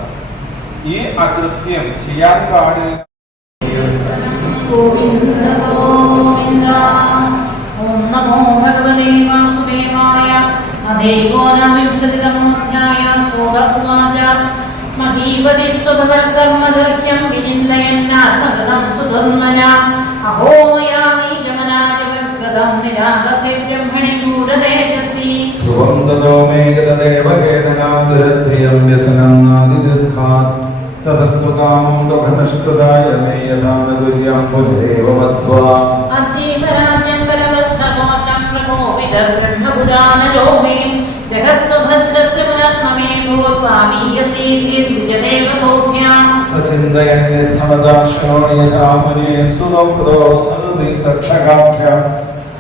ഈ അകൃത്യം ചെയ്യാൻ പാടില്ല. ഗോവിന്ദ ഗോവിന്ദ. ഓം നമോ ഭഗവതേ വാസുദേവായ. അധൈകോനവിംശതിതമോധ്യായ. സോദർവാച മഹീപതിസ്തുതകർമ്മഗർഹ്യം വിചിന്തയന്നാത്മകൃതം സുധർമ്മന. അഹോ മയാ നീചമനാജവർഗദം നിരാകസേ ബ്രഹ്മണി ഗൂഢതേജസി. ധ്രുവം തതോ മേഘതദേവ കേതനാദ്രത്രിയം വ്യസനം നാദിദീർഘാത് തതസ്തു കാമം ദുഃഖനഷ്ടദായ മേ യഥാ നഗുര്യാം പുനരേവ മധ്വാ. അദ്ദീപരാജ്യം പരവൃദ്ധഘോഷം പ്രകോപിതർ ബ്രഹ്മപുരാണരോ മേ. ജഗത്വഭദ്രസ്യ പുനർനമേ ഭൂർവാമീയസീർവിജദേവതോഭ്യാം. സചിന്തയന്യർത്ഥമദാശ്രോണി യഥാ മുനേ സുദൗക്തോ അനുദിതക്ഷകാഭ്യാം.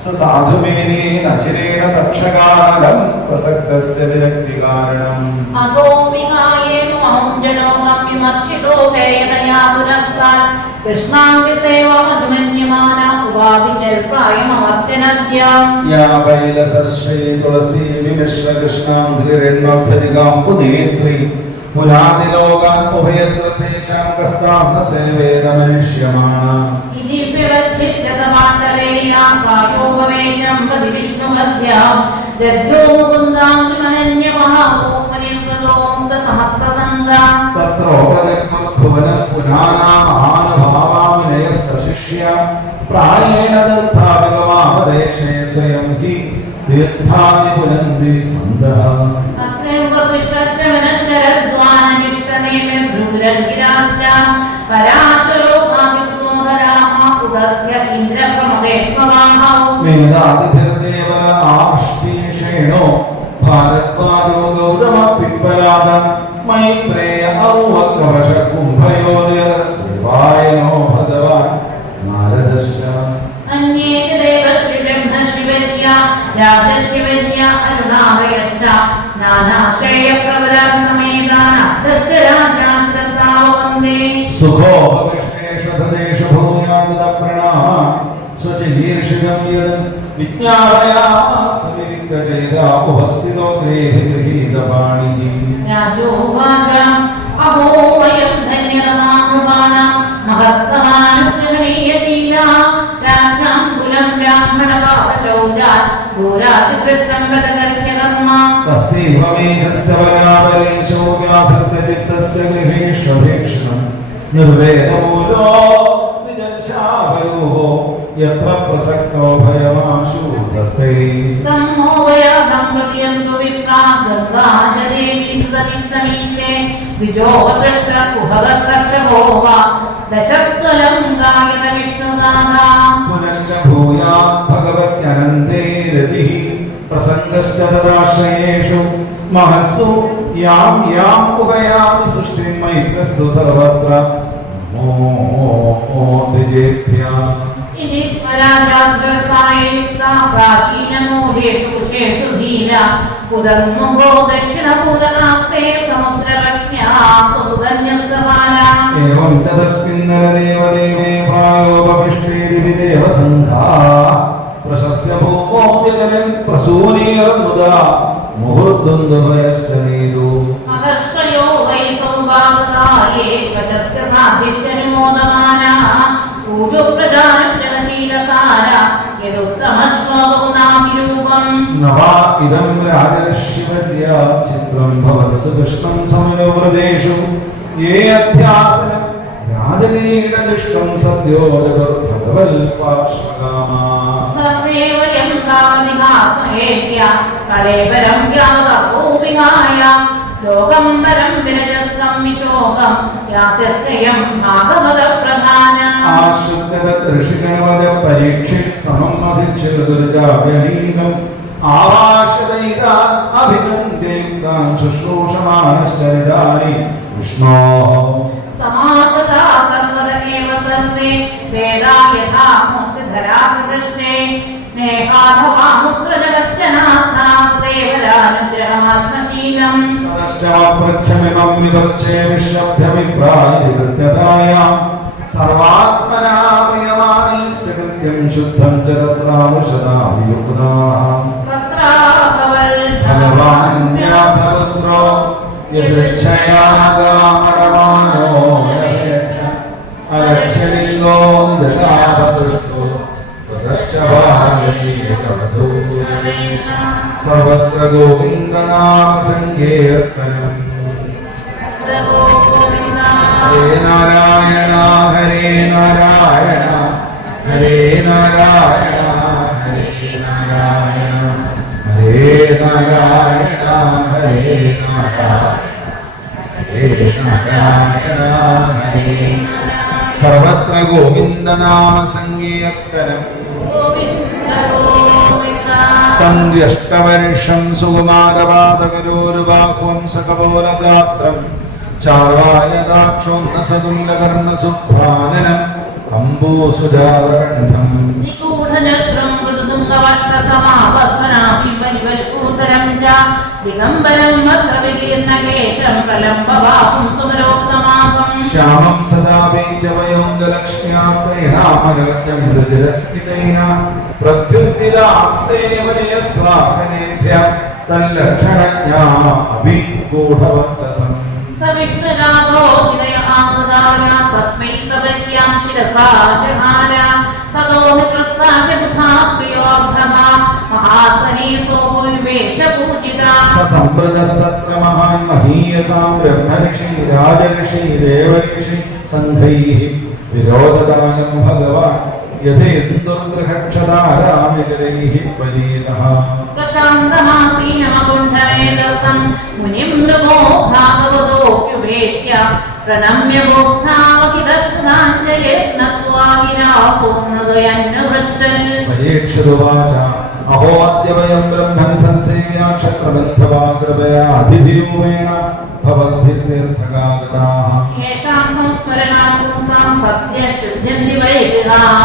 സാധുമേനേന അചിരേണ തക്ഷകാലം പ്രസക്തസ്യ വിരക്തികാരണം അധോമികായേനു അമുഞ്ജലോകം വിമർശിതോ ഹേയതയാ പുരസ്താൽ കൃഷ്ണാംഗിസേവമധുമന്യമാന ഉപാവിശൽപ്രായമവർത്തനദ്യ യാ വൈലസശ്രീ തുളസീ വിമിശ്ര കൃഷ്ണാംഘ്രിരണ്വഭ്യധികാംബുനേത്രി പുനാദിലോകാൻ ഉഭയത്ര ശേഷാം കസ്താം ന സേവേദ മനുഷ്യമാണ ഇതി വ്യവച്ഛിദ്യ സപാണ്ഡവേയാ പ്രായോപവേശം പ്രതി വിഷ്ണുമധ്യ ദദ്യോ മുകുന്ദാം ത്രിമനന്യമഹാഭൂമനിർവൃതോ മുക്തസമസ്തസംഗാ തത്രോപജഗ്മഭുവനം പുനാനാമഹാനുഭാവാവിനയഃ സശിഷ്യ പ്രായേണ ദത്താവിഗമാവദേശേ സ്വയം ഹി തീർത്ഥാനി പുനന്തി സന്തഃ അത്രേവസിഷ്ടശ്ച മനഃശരദ്വാനനിഷ്ഠനേമേ ഭ്രൂരൺഗിരാശ്ച പരാശരോകാദിസ്തോധരാമ ഉദധ്യ ഇന്ദ്രപ്രമദേത്മവാഹൗ മേധാതിഥിർദേവ ആഷ്ടീഷേണോ ഭാരദ്വാജോ ഗൗതമ പിപ്പലാദ മൈത്രേയ ഔവകവശ കുംഭയോനിർവായനോ ഭഗവാൻ നാരദശ്ച അന്യേ ദേവശ്രീ ബ്രഹ്മശിവര്യ രാജശിവര്യ അരുണാദയശ്ച നാനാശ്രേയപ്രവരാൻ സമേതാന രാജാശ്രസാവന്ദേ സുഖോപവിഷ്ടേഷു ഭൂയാഗത പ്രണാമ സ്വചിലീർഷികം യത് വിജ്ഞാപയാസ വിവിക്തചേതാ ഉപസ്ഥിതോ ഗ്രേഹി ഗൃഹീതപാണിഃ രാജോവാച അഹോ വയം ധന്യതമാനുപാണാം മഹത്തമാനുഗ്രഹണീയശീലാ രാജ്ഞാം കുലം ബ്രാഹ്മണപാദശൗചാൽ ഘോരാതിസൃഷ്ടം പ്രതഗർഹ്യകർമ്മ തസ്യൈവ മേഘസ്യ വരാവലേശോ വ്യാസർത്തചിത്തസ്യ ഗൃഹേഷ്വഭീക്ഷണം നിർവേദമൂലോ നിജശാഭയോः യത്ര പ്രസക്തോ ഭയമാശു തത്തൈ തമ്മോ വയാദം പ്രതിയന്തു വിപ്രാ ഗംഗാജദേവി കൃതനിത്തമീശേ ദ്വിജോവസൃഷ്ട കുഹഗത്രക്ഷകോ വാ ദശത്വലം ഗായത വിഷ്ണുഗാഥാ പുനശ്ച ഭൂയാത് ഭഗവത്യനന്തേ രതിഃ പ്രസംഗശ്ച തദാശ്രയേഷു മഹത്സു യാം യാം ഉപയാമി സൃഷ്ടിം മൈത്രസ്തു സർവത്ര നമോ ദ്വിജേഭ്യഃ ഇതി സ്വരാജാദ്വ്യവസായയുക്താ പ്രാചീനമൂലേഷു കുശേഷു ധീര ഉദർമുഖോ ദക്ഷിണഭൂതനാസ്തേ സമുദ്രരജ്ഞാ സ്വസുധന്യസ്തപാലാ एवं च तस्मिन्नरदेवदेवे प्रायोपविष्टेति विदेवसङ्घा प्रशस्य भूमो व्यजलन् प्रसूनीर्मुदा मुहुर्दुन्दुभयश्च नीदो അകർഷയോ വൈ സൗഭാഗതായേ വശസ്യ സാധിത്യനുമോദമാനാ പൂജോ പ്രജാനുജനശീലസാര യദുത്തമശ്ലോകഗുണാഭിരൂപം नवा इदं राजर्षिवर्या चित्रं भवत्सु कृष्णं समयोवृदेषु ये अध्यासनं राजनीडदृष्टं सद्यो जगद्भगवल्पार्श्वगामा സർവേ വയം കാമനിഹാസഹേത്യ കലേവരം യാവസോ വിഹായ ലോകംബരം വിരജസ്സം വിശോകം യാസ്യത്രയം ഭാഗവത പ്രധാന ആശ്രിതത് ഋഷിഗണവദ പരീക്ഷിത് സമം മധിച്ഛൃതുർജാവ്യനീകം ആവാശദൈതാ അഭിനന്ദേകാൻ ശുശ്രൂഷമാനശ്ചരിതാനി വിഷ്ണോഃ സമാഗതാ സർവദമേവ സർവേ വേദാ യഥാ മുക്തിധരാ പൃഷ്ഠേ നേഹാധവാ മുദ്രജഗശ്ചനാഥാദേവരാനുഗ്രഹമാത്മശീലം തതശ്ചാപ്രച്ഛമിമം വിവക്ഷേ വിശ്വഭ്യഭിപ്രായകൃത്യതായാം സർവാത്മനാമയമാനൈശ്ച കൃത്യം ശുദ്ധം ച തത്രാവൃഷദാഭിയുക്താഃ ഭഗവാൻ വ്യാസപുത്രോ യദൃച്ഛയാഗാമടമാനോ അലക്ഷ്യലിംഗോ ദദാപതുഷ്ടോ തതശ്ച സർവത്ര ഗോവിന്ദനാമസങ്കീർത്തനം ഹരേ നാരായണ ഹരേ നാരായണ ഹരേ നാരായണ ഹരേ നാരായണ ഹരേ നാരായണ ഹരേ നാരായണ ഹരേ സർവത്ര ഗോവിന്ദനാമ സങ്കീർത്തനം തന്യഷ്ടവർഷം സുകുമാരപാദകരോരുബാഹും സകപോലഗാത്രം ചാർവായദാക്ഷോന്നസതുംലകർണസുഭാനനം അംബോസുജാതകണ്ഠം നിഗൂഢചക്രം മൃദുതുംഗ ീർഘവക്ഷസമാവർത്തനാഭിവൽപൂതരം ച ദിഗംബരം വക്രവികീർണകേശം പ്രലംബബാഹും സുമരോക്തമാപം ശ്യാമം സദാ ബീജവയോംഗലക്ഷ്മ്യാസ്ത്രേണാമനവത്യം രുചിരസ്മിതൈന പ്രത്യുദ്ധിതാസ്തേവനയസ്വാസനേഭ്യ തല്ലക്ഷണജ്ഞാ അഭിഗൂഢവർച്ചസം സവിഷ്ണുനാഥോ ഹൃദയ ആമൃതായ തസ്മൈ സവര്യാം ശിരസാ ജഹാര തതോ നികൃത്താശ്രയോർഭവ മഹാസനീസോ വിവേശപൂജിതാ സസമ്പ്രദസ്തത്ര മഹാൻ മഹീയസാം ബ്രഹ്മഋഷി രാജഋഷി ദേവഋഷി സംഘൈഃ വിരോധദാനം ഭഗവാൻ യഥേന്ദുർഗ്രഹക്ഷതാരാമികരൈഃ പരീതഃ പ്രശാന്തമാസീനമകുണ്ഠമേധസം മുനിം നൃപോ ഭാഗവതോപ്യുപേത്യ പ്രണമ്യ ബോധാവകിതത്നാഞ്ജലിർനത്വാഗിരാസോന്നതയന്നുവൃക്ഷൽ പരീക്ഷതുവാച അഹോ അദ്യ വയം ബ്രഹ്മൻ സംസേവ്യാക്ഷത്രബന്ധവാ കൃപയാ അതിധിരൂപേണ ഭവദ്ഭിസ്തീർത്ഥകാഗതാഃ യേഷാം സംസ്മരണാം പുംസാം സത്യശുദ്ധ്യന്തി വൈഗൃഹാഃ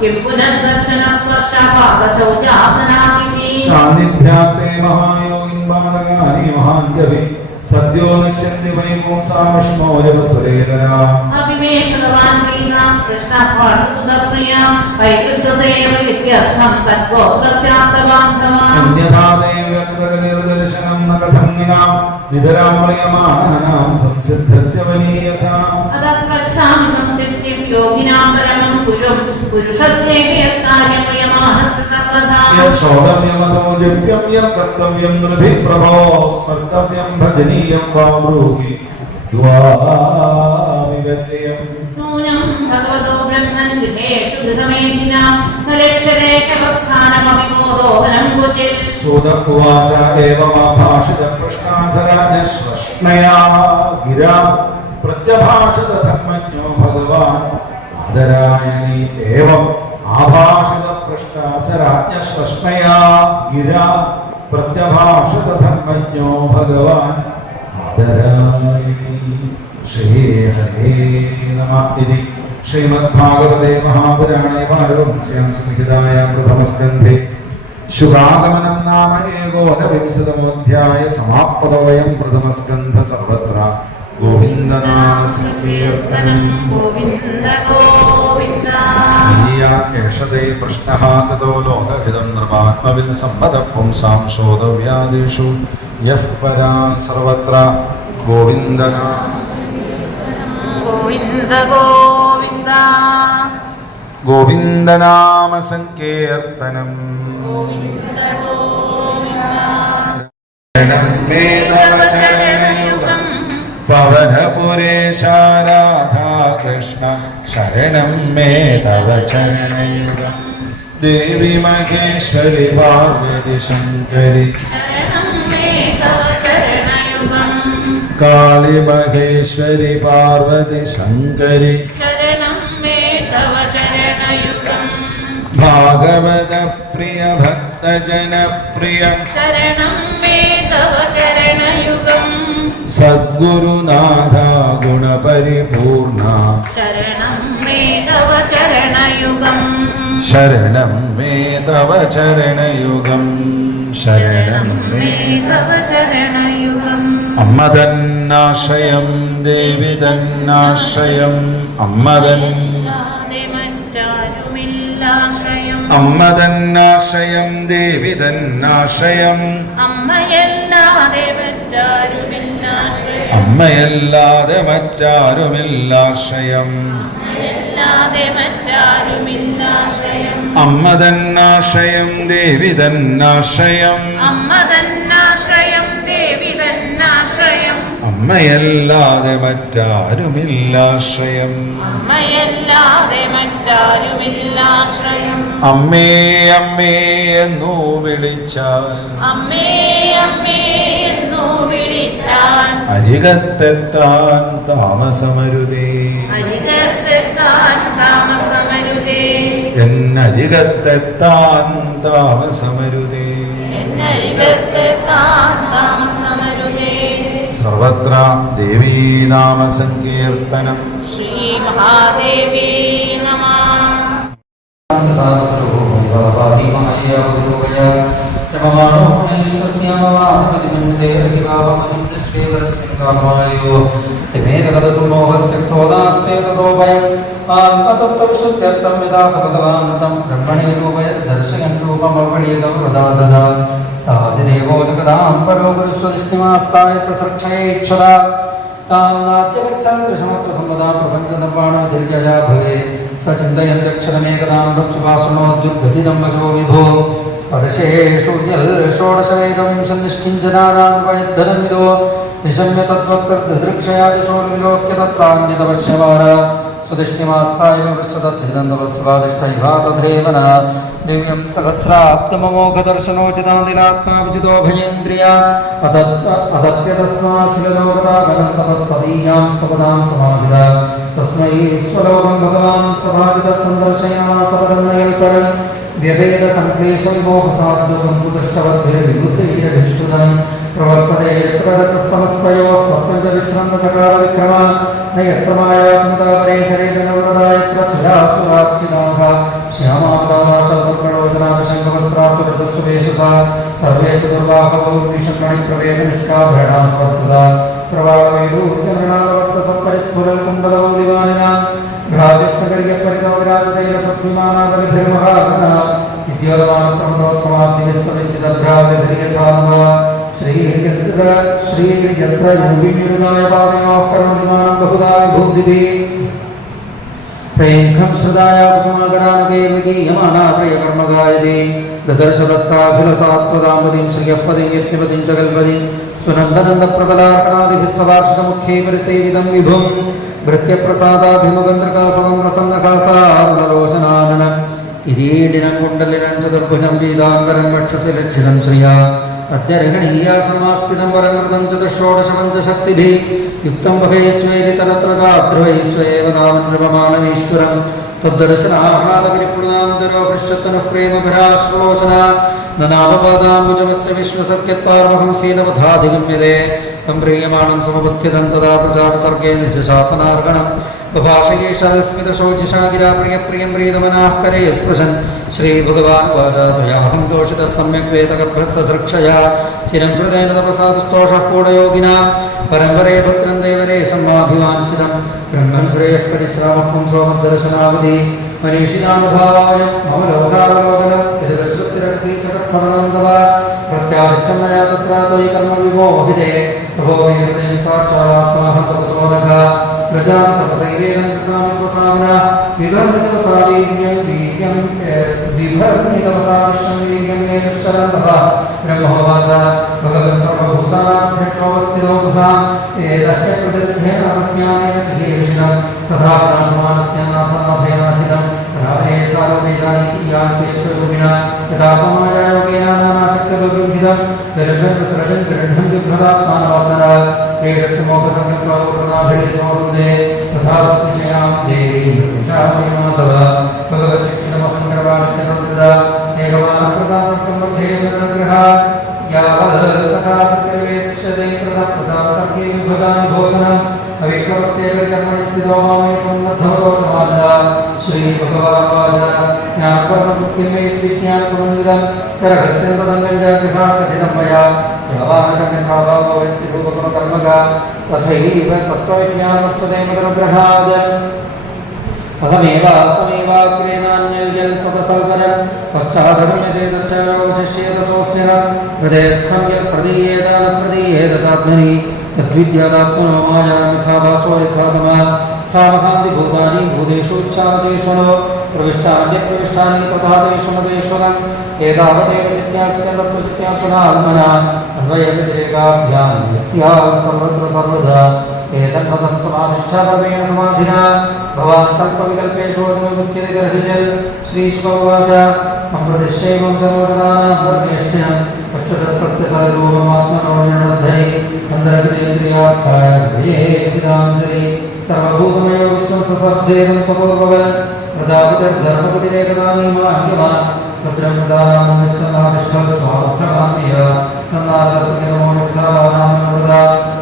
കിം പുനർദർശനസ്പർശപാദശൗചാസനാദിതി സാന്നിധ്യാത്തെ മഹായോഗിൻ ബാലകാനി മഹാന്യവി സദ്യോ നശ്യന്തി വൈ പുംസാമിഷ്മോരവസുരേതരാ അഭിമേ ഭഗവാൻ പ്രീതാം കൃഷ്ണപാഠസുതപ്രിയാം വൈകൃഷ്ടസേവയിത്യർത്ഥം തദ്ഗോത്രസ്യാത്രബാന്ധവാം അന്യഥാ ദേവ്യക്തഗതിർദർശനം ന കഥം നിനാം നിതരാമ്രിയമാനാനാം സംസിദ്ധസ്യ വനീയസാം അതപ്രച്ഛാമി സംസിദ്ധിം യോഗിനാം പരമം ഗുരും പുരുഷസ്യേകയത്കാര്യമയമാനസ്യ സർവദാ യക്ഷോദമ്യമതോ ജപ്യം യം കർത്തവ്യം നൃഭി പ്രഭോ സ്മർത്തവ്യം ഭജനീയം വാ ബ്രൂഹി ദ്വാവിവ്യയം നൂനം ഭഗവതോ ബ്രഹ്മൻ ഗൃഹേഷു ഗൃഹമേധിനാം നലക്ഷരേഖവസ്ഥാനമപി ഗോദോഹനം ഭുജിൽ സൂതകുവാച ഏവമാഭാഷിത പ്രശ്നാധരാജ്ഞശ്വഷ്ണയാ ഗിരാ പ്രത്യഭാഷത ധർമ്മജ്ഞോ ഭഗവാൻ ആദരായണീ ഏവം ആഭാഷിത പ്രശ്നാസരാജ്ഞശ്വഷ്ണയാ ഗിരാ പ്രത്യഭാഷത ധർമ്മജ്ഞോ ഭഗവാൻ ആദരായണീ ശ്രീ ഹരേ നമഃ ഇതി ശ്രീമദ്ഭാഗവതേ മഹാപുരാണേ പാരമഹംസ്യാം സംഹിതായാം പ്രഥമസ്കന്ധേ ശുഭാഗമനം നാമ ഏകോനവിംശതമോധ്യായ സമാപ്തവയം പ്രഥമസ്കന്ധ സർവത്ര ഗോവിന്ദനാമ സങ്കീർത്തനം ഗോവിന്ദ ഗോവിന്ദ ഏഷതേ പ്രശ്നഃ തതോ ലോകഹിതം നൃപാത്മവിൻ സമ്മത പുംസാം ശോധവ്യാദിഷു യഃ പരാ സർവത്ര ഗോവിന്ദനാമ ഗോവിന്ദ ഗോവിന്ദ ഗോവിന്ദനാമ സങ്കീർത്തനം ഗോവിന്ദ ഗോവിന്ദ ചരണയുഗം പവനപുരേശ രാധാകൃഷ്ണ ശരണം മേ തവ ചരണയുഗം ദേവി മഹേശ്വരി പാർവതി ശങ്കരി ശരണം മേ തവ ചരണയുഗം കാളി മഹേശ്വരി പാർവതി ശങ്കരി ശരണം മേ തവ ചരണയുഗം ഭാഗവത പ്രിയ ഭക്തജനപ്രിയ ശരണം മേ തവ ചരണയുഗം സദ്ഗുരുനാഥ ഗുണപരിപൂർണ ശരണം മേ തവ ചരണയുഗം ശരണം മേ തവ ചരണയുഗം ശരണം മേ തവ ചരണയുഗം അമ്മ തന്നാശ്രയം ദേവി തന്നാശ്രയം അമ്മ അല്ലാതെ മറ്റാരുമില്ലാശ്രയം അമ്മ തന്നാശ്രയം ദേവി തന്നാശ്രയം അമ്മയല്ലാതെ മറ്റാരുമില്ലാശ്രയം അമ്മയല്ലാതെ മറ്റാരുമില്ലാശ്രയം അമ്മയല്ലാതെ മറ്റാരുമില്ലാശ്രയം അമ്മ തന്നാശ്രയം ദേവി തന്നാശ്രയം അമ്മ തന്നാശ്രയം ദേവി തന്നാശ്രയം അമ്മയല്ലാതെ മറ്റാരുമില്ലാശ്രയം അമ്മയല്ലാതെ മറ്റാരുമില്ലാശ്രയം അമ്മേ അമ്മേ എന്നു വിളിച്ചാൽ അമ്മേ അമ്മേ എന്നു വിളിച്ചാൽ അരികത്തെത്താൻ താമസമരുതേ അരികത്തെത്താൻ താമസമരുതേ എന്നരികത്തെത്താൻ താമസമരുതേ എന്നരികത്തെത്താൻ താമസമരുതേ സർവത്ര ദേവീ നാമ സങ്കീർത്തനം ശ്രീ മഹാദേവി നമഃ സാധനോ साधिदेवो जगदां परो गुरुस्वदिष्टिमास्ताय ससक्षयेक्षदा तां नाट्यगच्छन् कृष्णत्र सम्पदां प्रपञ्चदर्पाणोऽधिर्यया भवेत् स चिन्तयन्त्यक्षरमेकदां वस्तुभाषणो दुर्गतिदं वचो विभो स्पर्शेषु षोडशवेदं सन्निष्किञ्चनानान्वयद्धनं विदो निशम्य तद्वक्तर्दृक्षया दिशोर्विलोक्य तत्रान्यतपश्यवार स्वदिष्टिमास्थाय पश्यतद्धिनन्दवस्वादिष्टैवा तथैव न दिव्यं सहस्राब्दममोघदर्शनोचितादिलात्मा विजितो भयेन्द्रिया अदप्यतस्माखिलोकतागनन्तपस्तदीयां स्तपदां समाहिता तस्मै ईश्वरोऽहं भगवान् सभाजितः सन्दर्शयासवरन्नयल्परं व्यभेदसङ्क्लेशविमोहसाधुसंसुदृष्टवद्भिर्विबुधैरभिष्टुदं प्रवर्तते यत्ररतस्तमस्तयोः स्वप्रञ्चविश्रमचकालविक्रमा न यत्र मायात्मतापरे हरेतनव्रता यत्र सुरासुरार्चिताः श्यामादाशङ्करोचनाभिषङ्गवस्त्रासुरजस्ववेशसा सर्वे च दुर्वाहवो विषङ्गणिप्रवेदनिष्ठाभरणास्वर्चसा प्रवाळवैडूर्यमृणालवत्ससपरिस्फुरल्कुण्डलवौलिवानिना भ्राजिष्ठकर्यपरितो विराजतैरसत्विमानावलिभिर्महात्मना विद्योतमानप्रमदोत्तमाद्यविस्वविद्युतभ्राव्यभिर्यथानः श्रीयत्र योगिनिरुदाय पादयोः कर्मदिमानं बहुधा विभूतिभिः प्रेङ्खं श्रुताय कुसुमाकरानुकैर्विकीयमाना प्रियकर्मगायते ददर्श दत्ताखिलसात्वदाम्पतिं श्रियःपतिं यज्ञपतिं च कल्पतिं स्वनन्दनन्दप्रबलार्पणादिभिः सवार्षितमुख्यै परिसेवितं विभुं भृत्यप्रसादाभिमुगन्धकासवं प्रसन्नकासारुणलोचनाननं किरीटिनं कुण्डलिनं चतुर्भुजं पीताम्बरं वक्षसि लक्षितं श्रिया अद्यर्हणीयासमास्थितं वरमृतं चतुष्षोडशपञ्चशक्तिभिः युक्तं भगैस्वेरितरत्र चाध्रुवैस्वेव तावन्नृपमानमीश्वरं तद्दर्शनाह्लादविनिपुणान्तरो पृश्यतनुः प्रेमभिराश्वलोचना न नामपादाम्बुजमस्य विश्वसर्गत्पार्वहं सेनवधाधिगम्यते तं प्रीयमाणं समुपस्थितं तदा प्रजापसर्गे निजशासनार्गणं बभाषयेषस्मितशोचिषा गिरा प्रियप्रियं प्रीतमनाः करे स्पृशन् श्रीभगवान् वाचा त्वयाहं दोषितः सम्यक् वेदकभ्यस्तसृक्षया चिरं कृतेन तपसा दुस्तोषः कूढयोगिनां परम्परे भद्रं देवरेशं माभिवाञ्छितं ब्रह्मं श्रेयः परिश्रामः पुंसोमद्दर्शनावधि मनीषिणानुभावाय मम लोकावलोकनं यदुपश्रुतिरक्षी चतुःखमनन्दव प्रत्यादिष्टं मया तत्र त्वयि कर्मविमोहिते प्रभो मे हृदयं साक्षादात्माहं तपसोनघ सृजां तपसैवेदं प्रसामितपसाम्ना विभर्मितपसा वीर्यं विभर्मितपसा विश्वं वीर्यं मे दुश्चरं तपः ब्रह्मोवाच भगवन् सर्वभूतानाध्यक्षोऽवस्थितो बुधाम् एतस्य प्रदृद्धेन प्रज्ञानेन च हीर्षिणं तथा नाथमानस्य नाथनाभयनाथितं रामेकारोपेजानीति यान्तेत्वरूपिणा यथा पमायायोगेन नानाशक्तिलोकविहितं विरभ्यं गृह्णं विभ्रदात्मानवात्मना वेदस्य मोक्षसंकल्पपूर्णाभिरितोरुदे तथा तद्विषयां देवी विशामेनाथव भगवच्चिक्षणमहं करवाणित्यनन्ददा एकमानप्रदासम्बन्धेनग्रहा यावत् सखा सकृवेक्षते तथा प्रदासर्गे विभजानि भोजनम् अविक्रमस्तेकर्मणिस्थितो मामे सन्नद्धवरोचमानदा श्रीभगवानुवाच ज्ञानपर्वमुख्यमेतद्विज्ञानसमन्वितं सरहस्यन्तदङ्गञ्जागृहाणकथितं मया यावानकन्यथा भावोऽयन्ति रूपगुणकर्मगा तथैव तत्त्वविज्ञानमस्तुते मदनुग्रहात् अहमेवासमेवाग्रेनान्यल्यल् सतसल्परं पश्चादगम्यते तच्चावशिष्येत सोऽस्मिन् हृदयर्थं यत् प्रदीयेत न प्रदीयेत चात्मनि तद्विद्यादात्मनो माया यथा भासो यथा तमः थामहान्ति भूतानि भूतेषु इच्छामतेष्वनो प्रविष्टान्यप्रविष्टानि तथा तेषु मतेष्वनम् एतावदेव जिज्ञास्य तत्त्वजिज्ञासुनात्मना अन्वयव्यतिरेकाभ्यां यस्यात् सर्वत्र सर्वदा एतन्पदं समाधिष्ठापरेण समाधिना भवान् कल्पविकल्पेषु अनुमुच्यते गर्हिजन् श्रीशुकौवाच सम्प्रतिश्चैवं सर्वजनानां वर्गेष्ठ्यं पश्यतस्तस्य तद्रूपमात्मनो निर्णद्धरि अन्तर्गतेन्द्रियार्थाय हृदयेऽखिलाञ्जलि सर्वभूतमयो विश्वं ससर्जेदं सपूर्ववत् प्रजापतिर्धर्मपतिरेकदानीमाह्यमान् भद्रं प्रदानां यच्छनादिष्ठं स्वार्थकाम्य तन्नादर्पणो युक्तानां प्रदा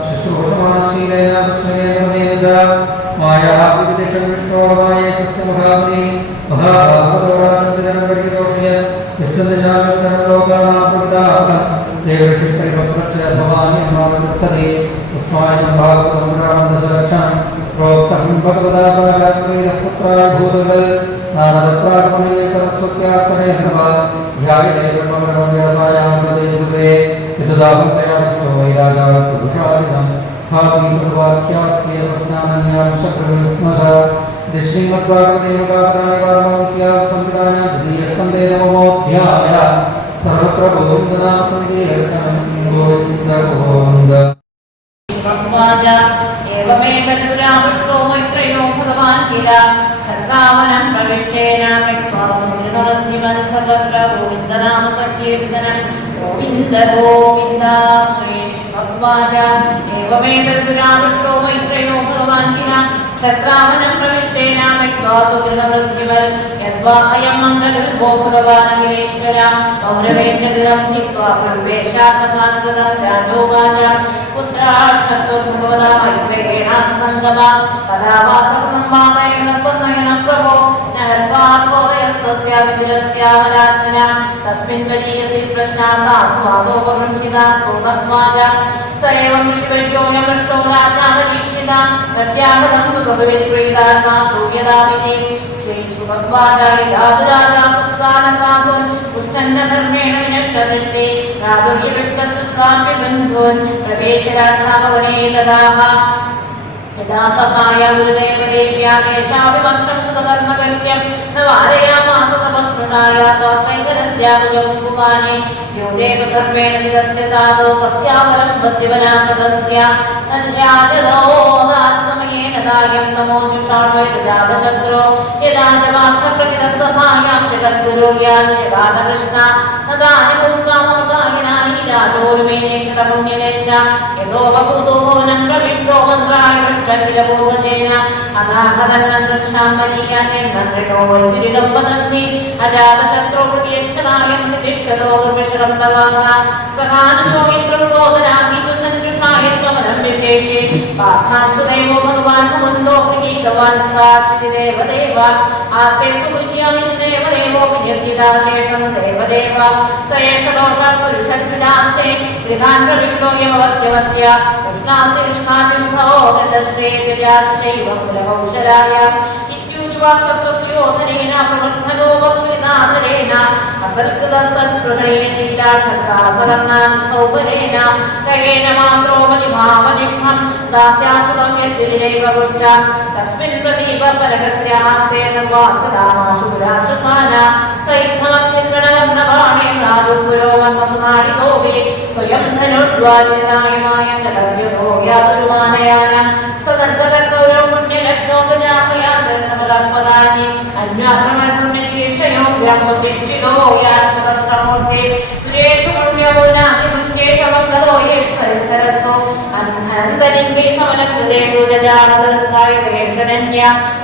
शुश्रूषमाशीलेन पश्येन च मायाः विविदिशं विष्णोर्मायेशस्य महामुनि महाभागवतोराशं विदनं वर्गितोषयत् प्रोक्तं भगवता पुत्राय भूतगल नारदप्रात्मने सरस्वत्यास्तने धर्मा ध्यायते ब्रह्मब्रह्म व्यासायां तदेशसे यतदाहं तया विष्णो वैराजा पुरुषादिनं थासीवाक्यास्य वचनान्यां शक्रविस्मः श्रीमद्भागवतेमकाप्राणिकार्मंस्यां संविधानां द्वितीयस्कन्धे नवमोऽध्याय सर्वत्र गोविन्दनाम संकीर्तनं गोविन्द गोविन्द एवमेतद्दुराविष्टो मैत्रेयो भगवान् किल सद्रावनं प्रविष्टेन कृत्वा समुद्रमध्यमं सर्वत्र गोविन्दनाम संकीर्तनं गोविन्द गोविन्द श्री भगवान् एवमेतद्दुराविष्टो मैत्रेयो भगवान् किल सद्रावनं प्रविष्टेन कृत्वा समुद्रमध्यमं यद्वा अयं मन्त्रगो भगवान् अखिलेश्वर मौरवेन्द्रं हित्वा प्रवेशात्मसान्त्वतं राजोवाच पुत्राक्षतो भगवता मैत्रेयेण सङ्गमा तदा वासवनं वादयेन पूर्णयेन प्रभो नहर्वार्थोदयस्तस्यादिरस्यामलात्मना तस्मिन् गरीयसि प्रश्नासात्मादोपगृह्यिता स्तोतत्वाच स एवं शिवयोऽयमृष्टो राज्ञापरीक्षिता प्रत्यागतं सुभगवेत्प्रीतात्मा श्रूयतामिति श्रीसुभगवादाय राधुराजासुस्कानसाधुन् पुष्टन्नधर्मेण विनष्टदृष्टे राधुर्यविष्टसुस्कान्विबन्धून् प्रवेशराक्षाभवने ददाः यदा सभाया गुरुदेवदेव्या केशाभिमर्शं सुतकर्मकर्त्यं न वारयामास तपस्नुषाया स्वाश्वैतरत्यागुजमुकुमाने यो देवधर्मेण निरस्य साधो सत्यावलम्बस्य वनागतस्य तद्राजदोदात्समयेन दायं नमोजुषाण्वैतजातशत्रो यदा जवार्थप्रकृतसभायां जगद्गुरुर्यान्यवादकृष्णा तदानिमुत्साममुदायिनानि राजोर्मेनेक्षतपुण्यलेश यतो बभूतो न प्रविष्टो मन्त्राय पृष्ठकिलपूर्वजेन अनाहदन्नन्द्रशाम्बलीयानेन्द्रो वैद्युरिदं वदन्ति अजातशत्रो प्रतियच्छनायन्ति दीक्षतो दुर्विशरं तवाः सखानुयोगित्रबोधनागीषु सञ्जुषायत्वमनं विपेशे पार्थांसुदेवो भगवान् मुकुन्दो गृहीतवान् साक्षिति देवदेव आस्ते सुपुज्यामिति देवदेवोऽपि निर्जिता शेषं देवदेव स एष दोषः पुरुषद्विदास्ते गृहान् प्रविष्टो यमवत्यवत्य उष्णासि कृष्णाद्युम्भो गतश्रेत्यजाश्चैव कुलकौशलाय इत्युज्वास्तत्र सुयोधनेन प्रवर्धनो वस्विनाथरेण असल्कृतसत्स्पृहणे शीलाक्षत्रासलग्नान् सौभरेण कयेन मात्रो बलिभावनिघ्नं दास्याशुतं यद्दिनैव पुष्ट तस्मिन् प्रदीपफलकृत्यास्ते निर्वासदामाशु पुराशुसाना सैद्धमत्युन्गणगन्धबाणे प्रादुर्पुरोवन्वसुनाडितोऽपि स्वयं धनुर्द्वारितायमाय कलव्यतो यादुरुमानयानां सदर्भदर्कौरव पुण्यलग्नो गजापयादर्भपदानि अन्याक्रमपुण्यशीर्षयो व्यासुतिष्ठितो यासदश्रमूर्ते तुरेषु पुण्यबोधानि पुण्येशवङ्गलो येश्वरि सरसो अनन्दलिङ्गे समलकृतेषु जजानदत्कायतेषरण्य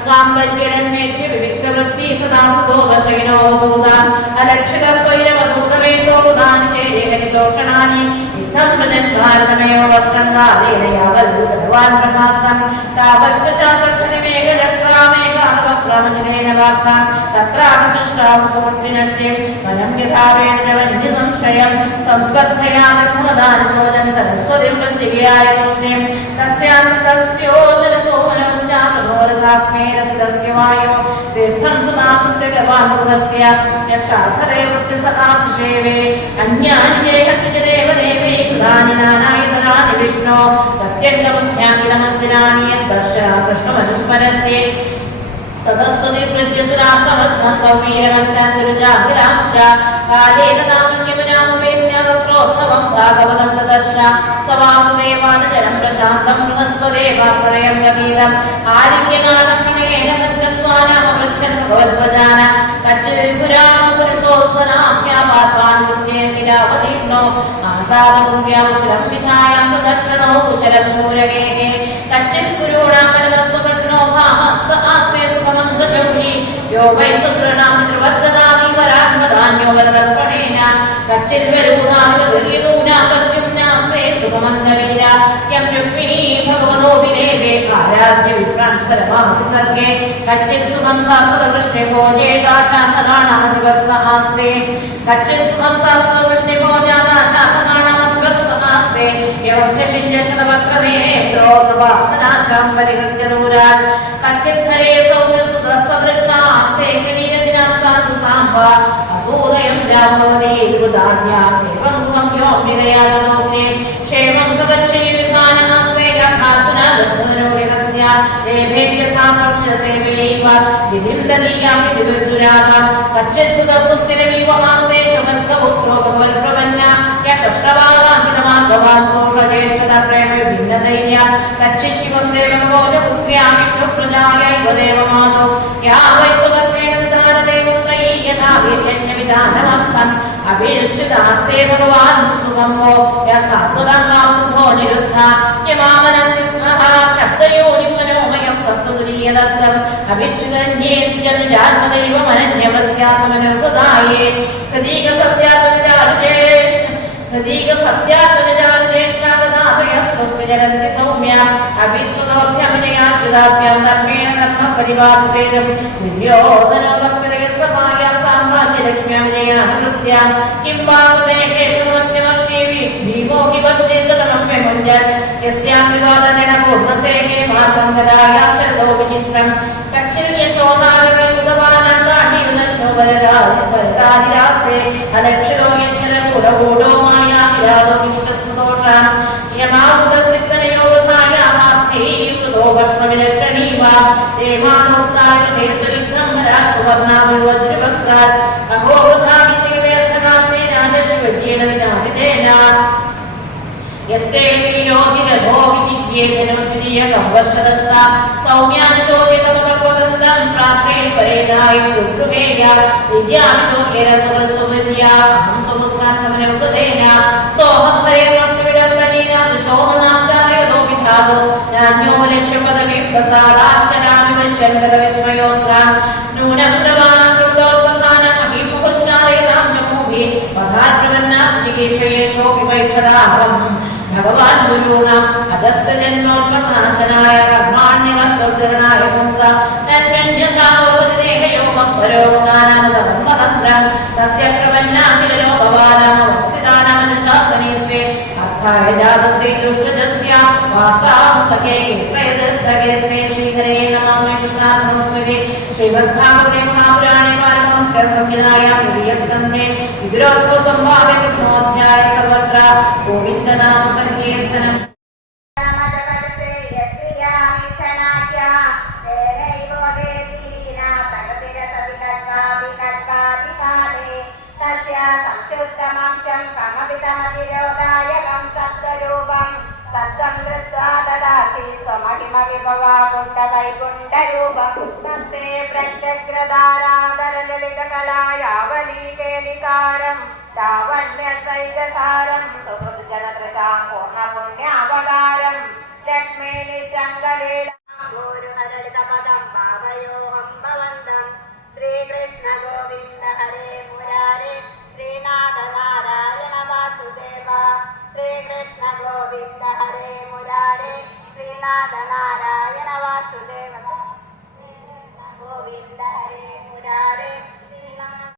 काम्बल्यरण्येत्य विविक्तवृत्ति सदा हृदोदशविनो भूता अलक्षितस्वैरवधूतमेषो बुधानि तेजगनितोषणानि इत्थं मृजन् भारतमेव वर्षन्दादेन यावल्भूतवान् प्रकाशम् तावश्च शासक्षणिमेघचक्रामेकानवक्रामचिनेन वाक्तां तत्राकशश्रां सुमद्विनष्टिं वनं यथावेण च वन्यसंश्रयं संस्पर्धया निर्मदानि शोचं सरस्वतीं पृथिव्याय तूष्णीं तस्यान्तस्योषरसो मनोश्चापनोरतात्मेरस्तस्य वायो तीर्थं सुदासस्य गवान्मुखस्य यशार्थदेवस्य सदाशिषेवे अन्यानि जेहति च देवदेवे कृतानि नानायतनानि विष्णो प्रत्यङ्गबुद्ध्याङ्गिनमन्दिराणि यद्दर्शना कृष्णमनुस्मरन्ति ततस्तुतिवृद्ध्य सुराष्ट्रवृद्धं सौवीरमत्स्यान्तिरुजाभिलांश्च कालेन नामन्यमनामवेद्य तत्रोत्तमं भागवतं तदर्श स वासुदेवानजलं प्रशान्तं बृहस्पदेवान्तरयं प्रतीतम् आलिङ्ग्यनाथप्रणयेन भद्रं स्वानामपृच्छन् भगवत्प्रजान कच्चिल्पुराणपुरुषो स्वनाम्यापात्मान् वृत्तेऽङ्गिरावतीर्णो आसादमुर्व्याकुशलं विधाय प्रदक्षिणो कुशलं शूरगेः कच्चिल्पुरूणां परमस्वपन्नो भामः स आस्ते सुखमन्दशौरी यो वै सुसृणां पितृवद्ददाति परात्मदान्यो वरदर्पणेन कच्चिल्वरूधादिवदुर्यदूना प्रद्युम्नास्ते सुखमन्दवीरा यं रुक्मिणी भगवतो विदेवे आराध्य सर्गे कच्चित् सुखं सात्वदृष्टे भोजेदाशाखगाणामधिपस्तहास्ते कच्चित् सुखं सात्वदृष्टे भोजादाशाखगाणामधिपस्तहास्ते एवभ्यषिञ्जशतवक्त्रनेत्रो कृपासनाशां परिहृत्य दूरात् कच्चित् हरे सौम्यसुतसदृक्षास्ते क्रीडदिनां साधु साम्बा असूदयं जाम्बवती गुरुधान्याम् एवं गुहं योम्यदयादलोके क्षेमं सगच्छयुधानहस्ते यथातुना दत्तनोरिणस्य रेभेभ्य सामक्षसेवैव विधिं ददीयामि विदुर्दुराः कच्चिद्बुधस्वस्तिरमिवमास्ते शमन्कपुत्रो भगवत्प्रपन्ना यतष्टवादाङ्कितमार्गवान् सोषज्येष्ठतप्रेम भिन्नधैर्य कच्चिशिवं देवभोजपुत्र्यामिष्टप्रजायै वदेवमादो या वै सुगर्भेण विधानदेवत्रयी यथा विधानमर्थम् अभिश्चितास्ते भगवान् सुगमो यः सात्वदङ्गामनुभो निरुद्धा यमामनन्ति स्मः शब्दयोनिमनोमयं सप्तदुरीयदत्तम् अभिश्चितन्येत्यनुजान्मदैवमनन्यवत्यासमनुहृदाये प्रतीकसत्यात्मजजातज्येष्ठागदातयः स्वस्तिजरन्ति सौम्या अभिश्रुतोऽभ्यमिजयाच्युताभ्यां धर्मेण कर्म परिवादसेदं विद्योधनोदप्यदयः समायां साम्राज्यलक्ष्म्यां विजयानुवृत्त्यां किं वाग्देहेषुमत्यमश्रीवि भीमो हि वद्देन्दतमप्यमुञ्जन् यस्यां विवादनेन पूर्णसेहे मातं गदायाश्चरदो विचित्रं कच्चिल्यशोधारकयुधवानां पाठिवदन्नो वरदादिरास्ते अलक्षितो यच्छरगूढगूढो माया विरादो विनिशस्तुदोषां यमामुदसिद्धनयो वृथायामाप्यैर्वृतो भस्मविलक्षणीवा हेमादोक्तायुधे सुलिग्धं वरात् सुवर्णाभिर्वज्रवक्त्रात् अहो वृथामितेवेऽर्थकान्ते राजश्वज्ञेन विधामितेन यस्ते वीरोधिरथो विजिज्ञेधनुर्द्वितीयकं वर्षदस्ता सौम्यानुशोधितमकपदन्तं प्रात्रेर्परेणाय विदुर्गृहेय विद्यामिदो येन सुवल्सुवर्या अहं सुपुत्रान् समनुवृतेन सोऽहं परेर्मर्तविडम्बनेन दृशोहनां चारयदो विधातो नान्यो लक्ष्यपदविप्रसादाश्चरामि पश्यन्गतविस्मयोत्रां नूनं द्रवाणां कृतोत्पन्नानां महिमुहुश्चारयदां जमूभिः पदाक्रमन्नां जिगीषयेषोऽपि वैक्षदाहम् भगवान् गुरूणाम् अधस्य जन्मोन्मनाशनाय कर्माण्यगन्तोग्रहणाय पुंसा तन्यन्यथावोपदिदेहयोगं परोगानामुदकर्मतन्त्रं तस्य प्रपन्नाखिललोकवानामवस्थितानामनुशासने स्वे अर्थाय जातस्य दुष्टजस्य वार्तां सखे कीर्तयदर्थकीर्ते श्रीहरे नमः श्रीकृष्णार्पणमस्तुते श्रीमद्भागवते महापुराणे पारमहंस्यां संहितायां तृतीयस्कन्धे विदुरोद्धवसंवादे प्रथमोऽध्याये सर्वत्र गोविन्दनाम संकीर्तनम् तावन्यसैकसारं सुहृद्जनकृतां पूर्णपुण्यावतारं लक्ष्मीनिचङ्गलीलां गुरुहरितपदं भावयोऽहं भवन्तं श्रीकृष्ण गोविन्द हरे मुरारे श्रीनाथ नारायण वासुदेव श्रीकृष्ण गोविन्द हरे मुरारे श्रीनाथ नारायण वासुदेव गोविन्द हरे मुरारे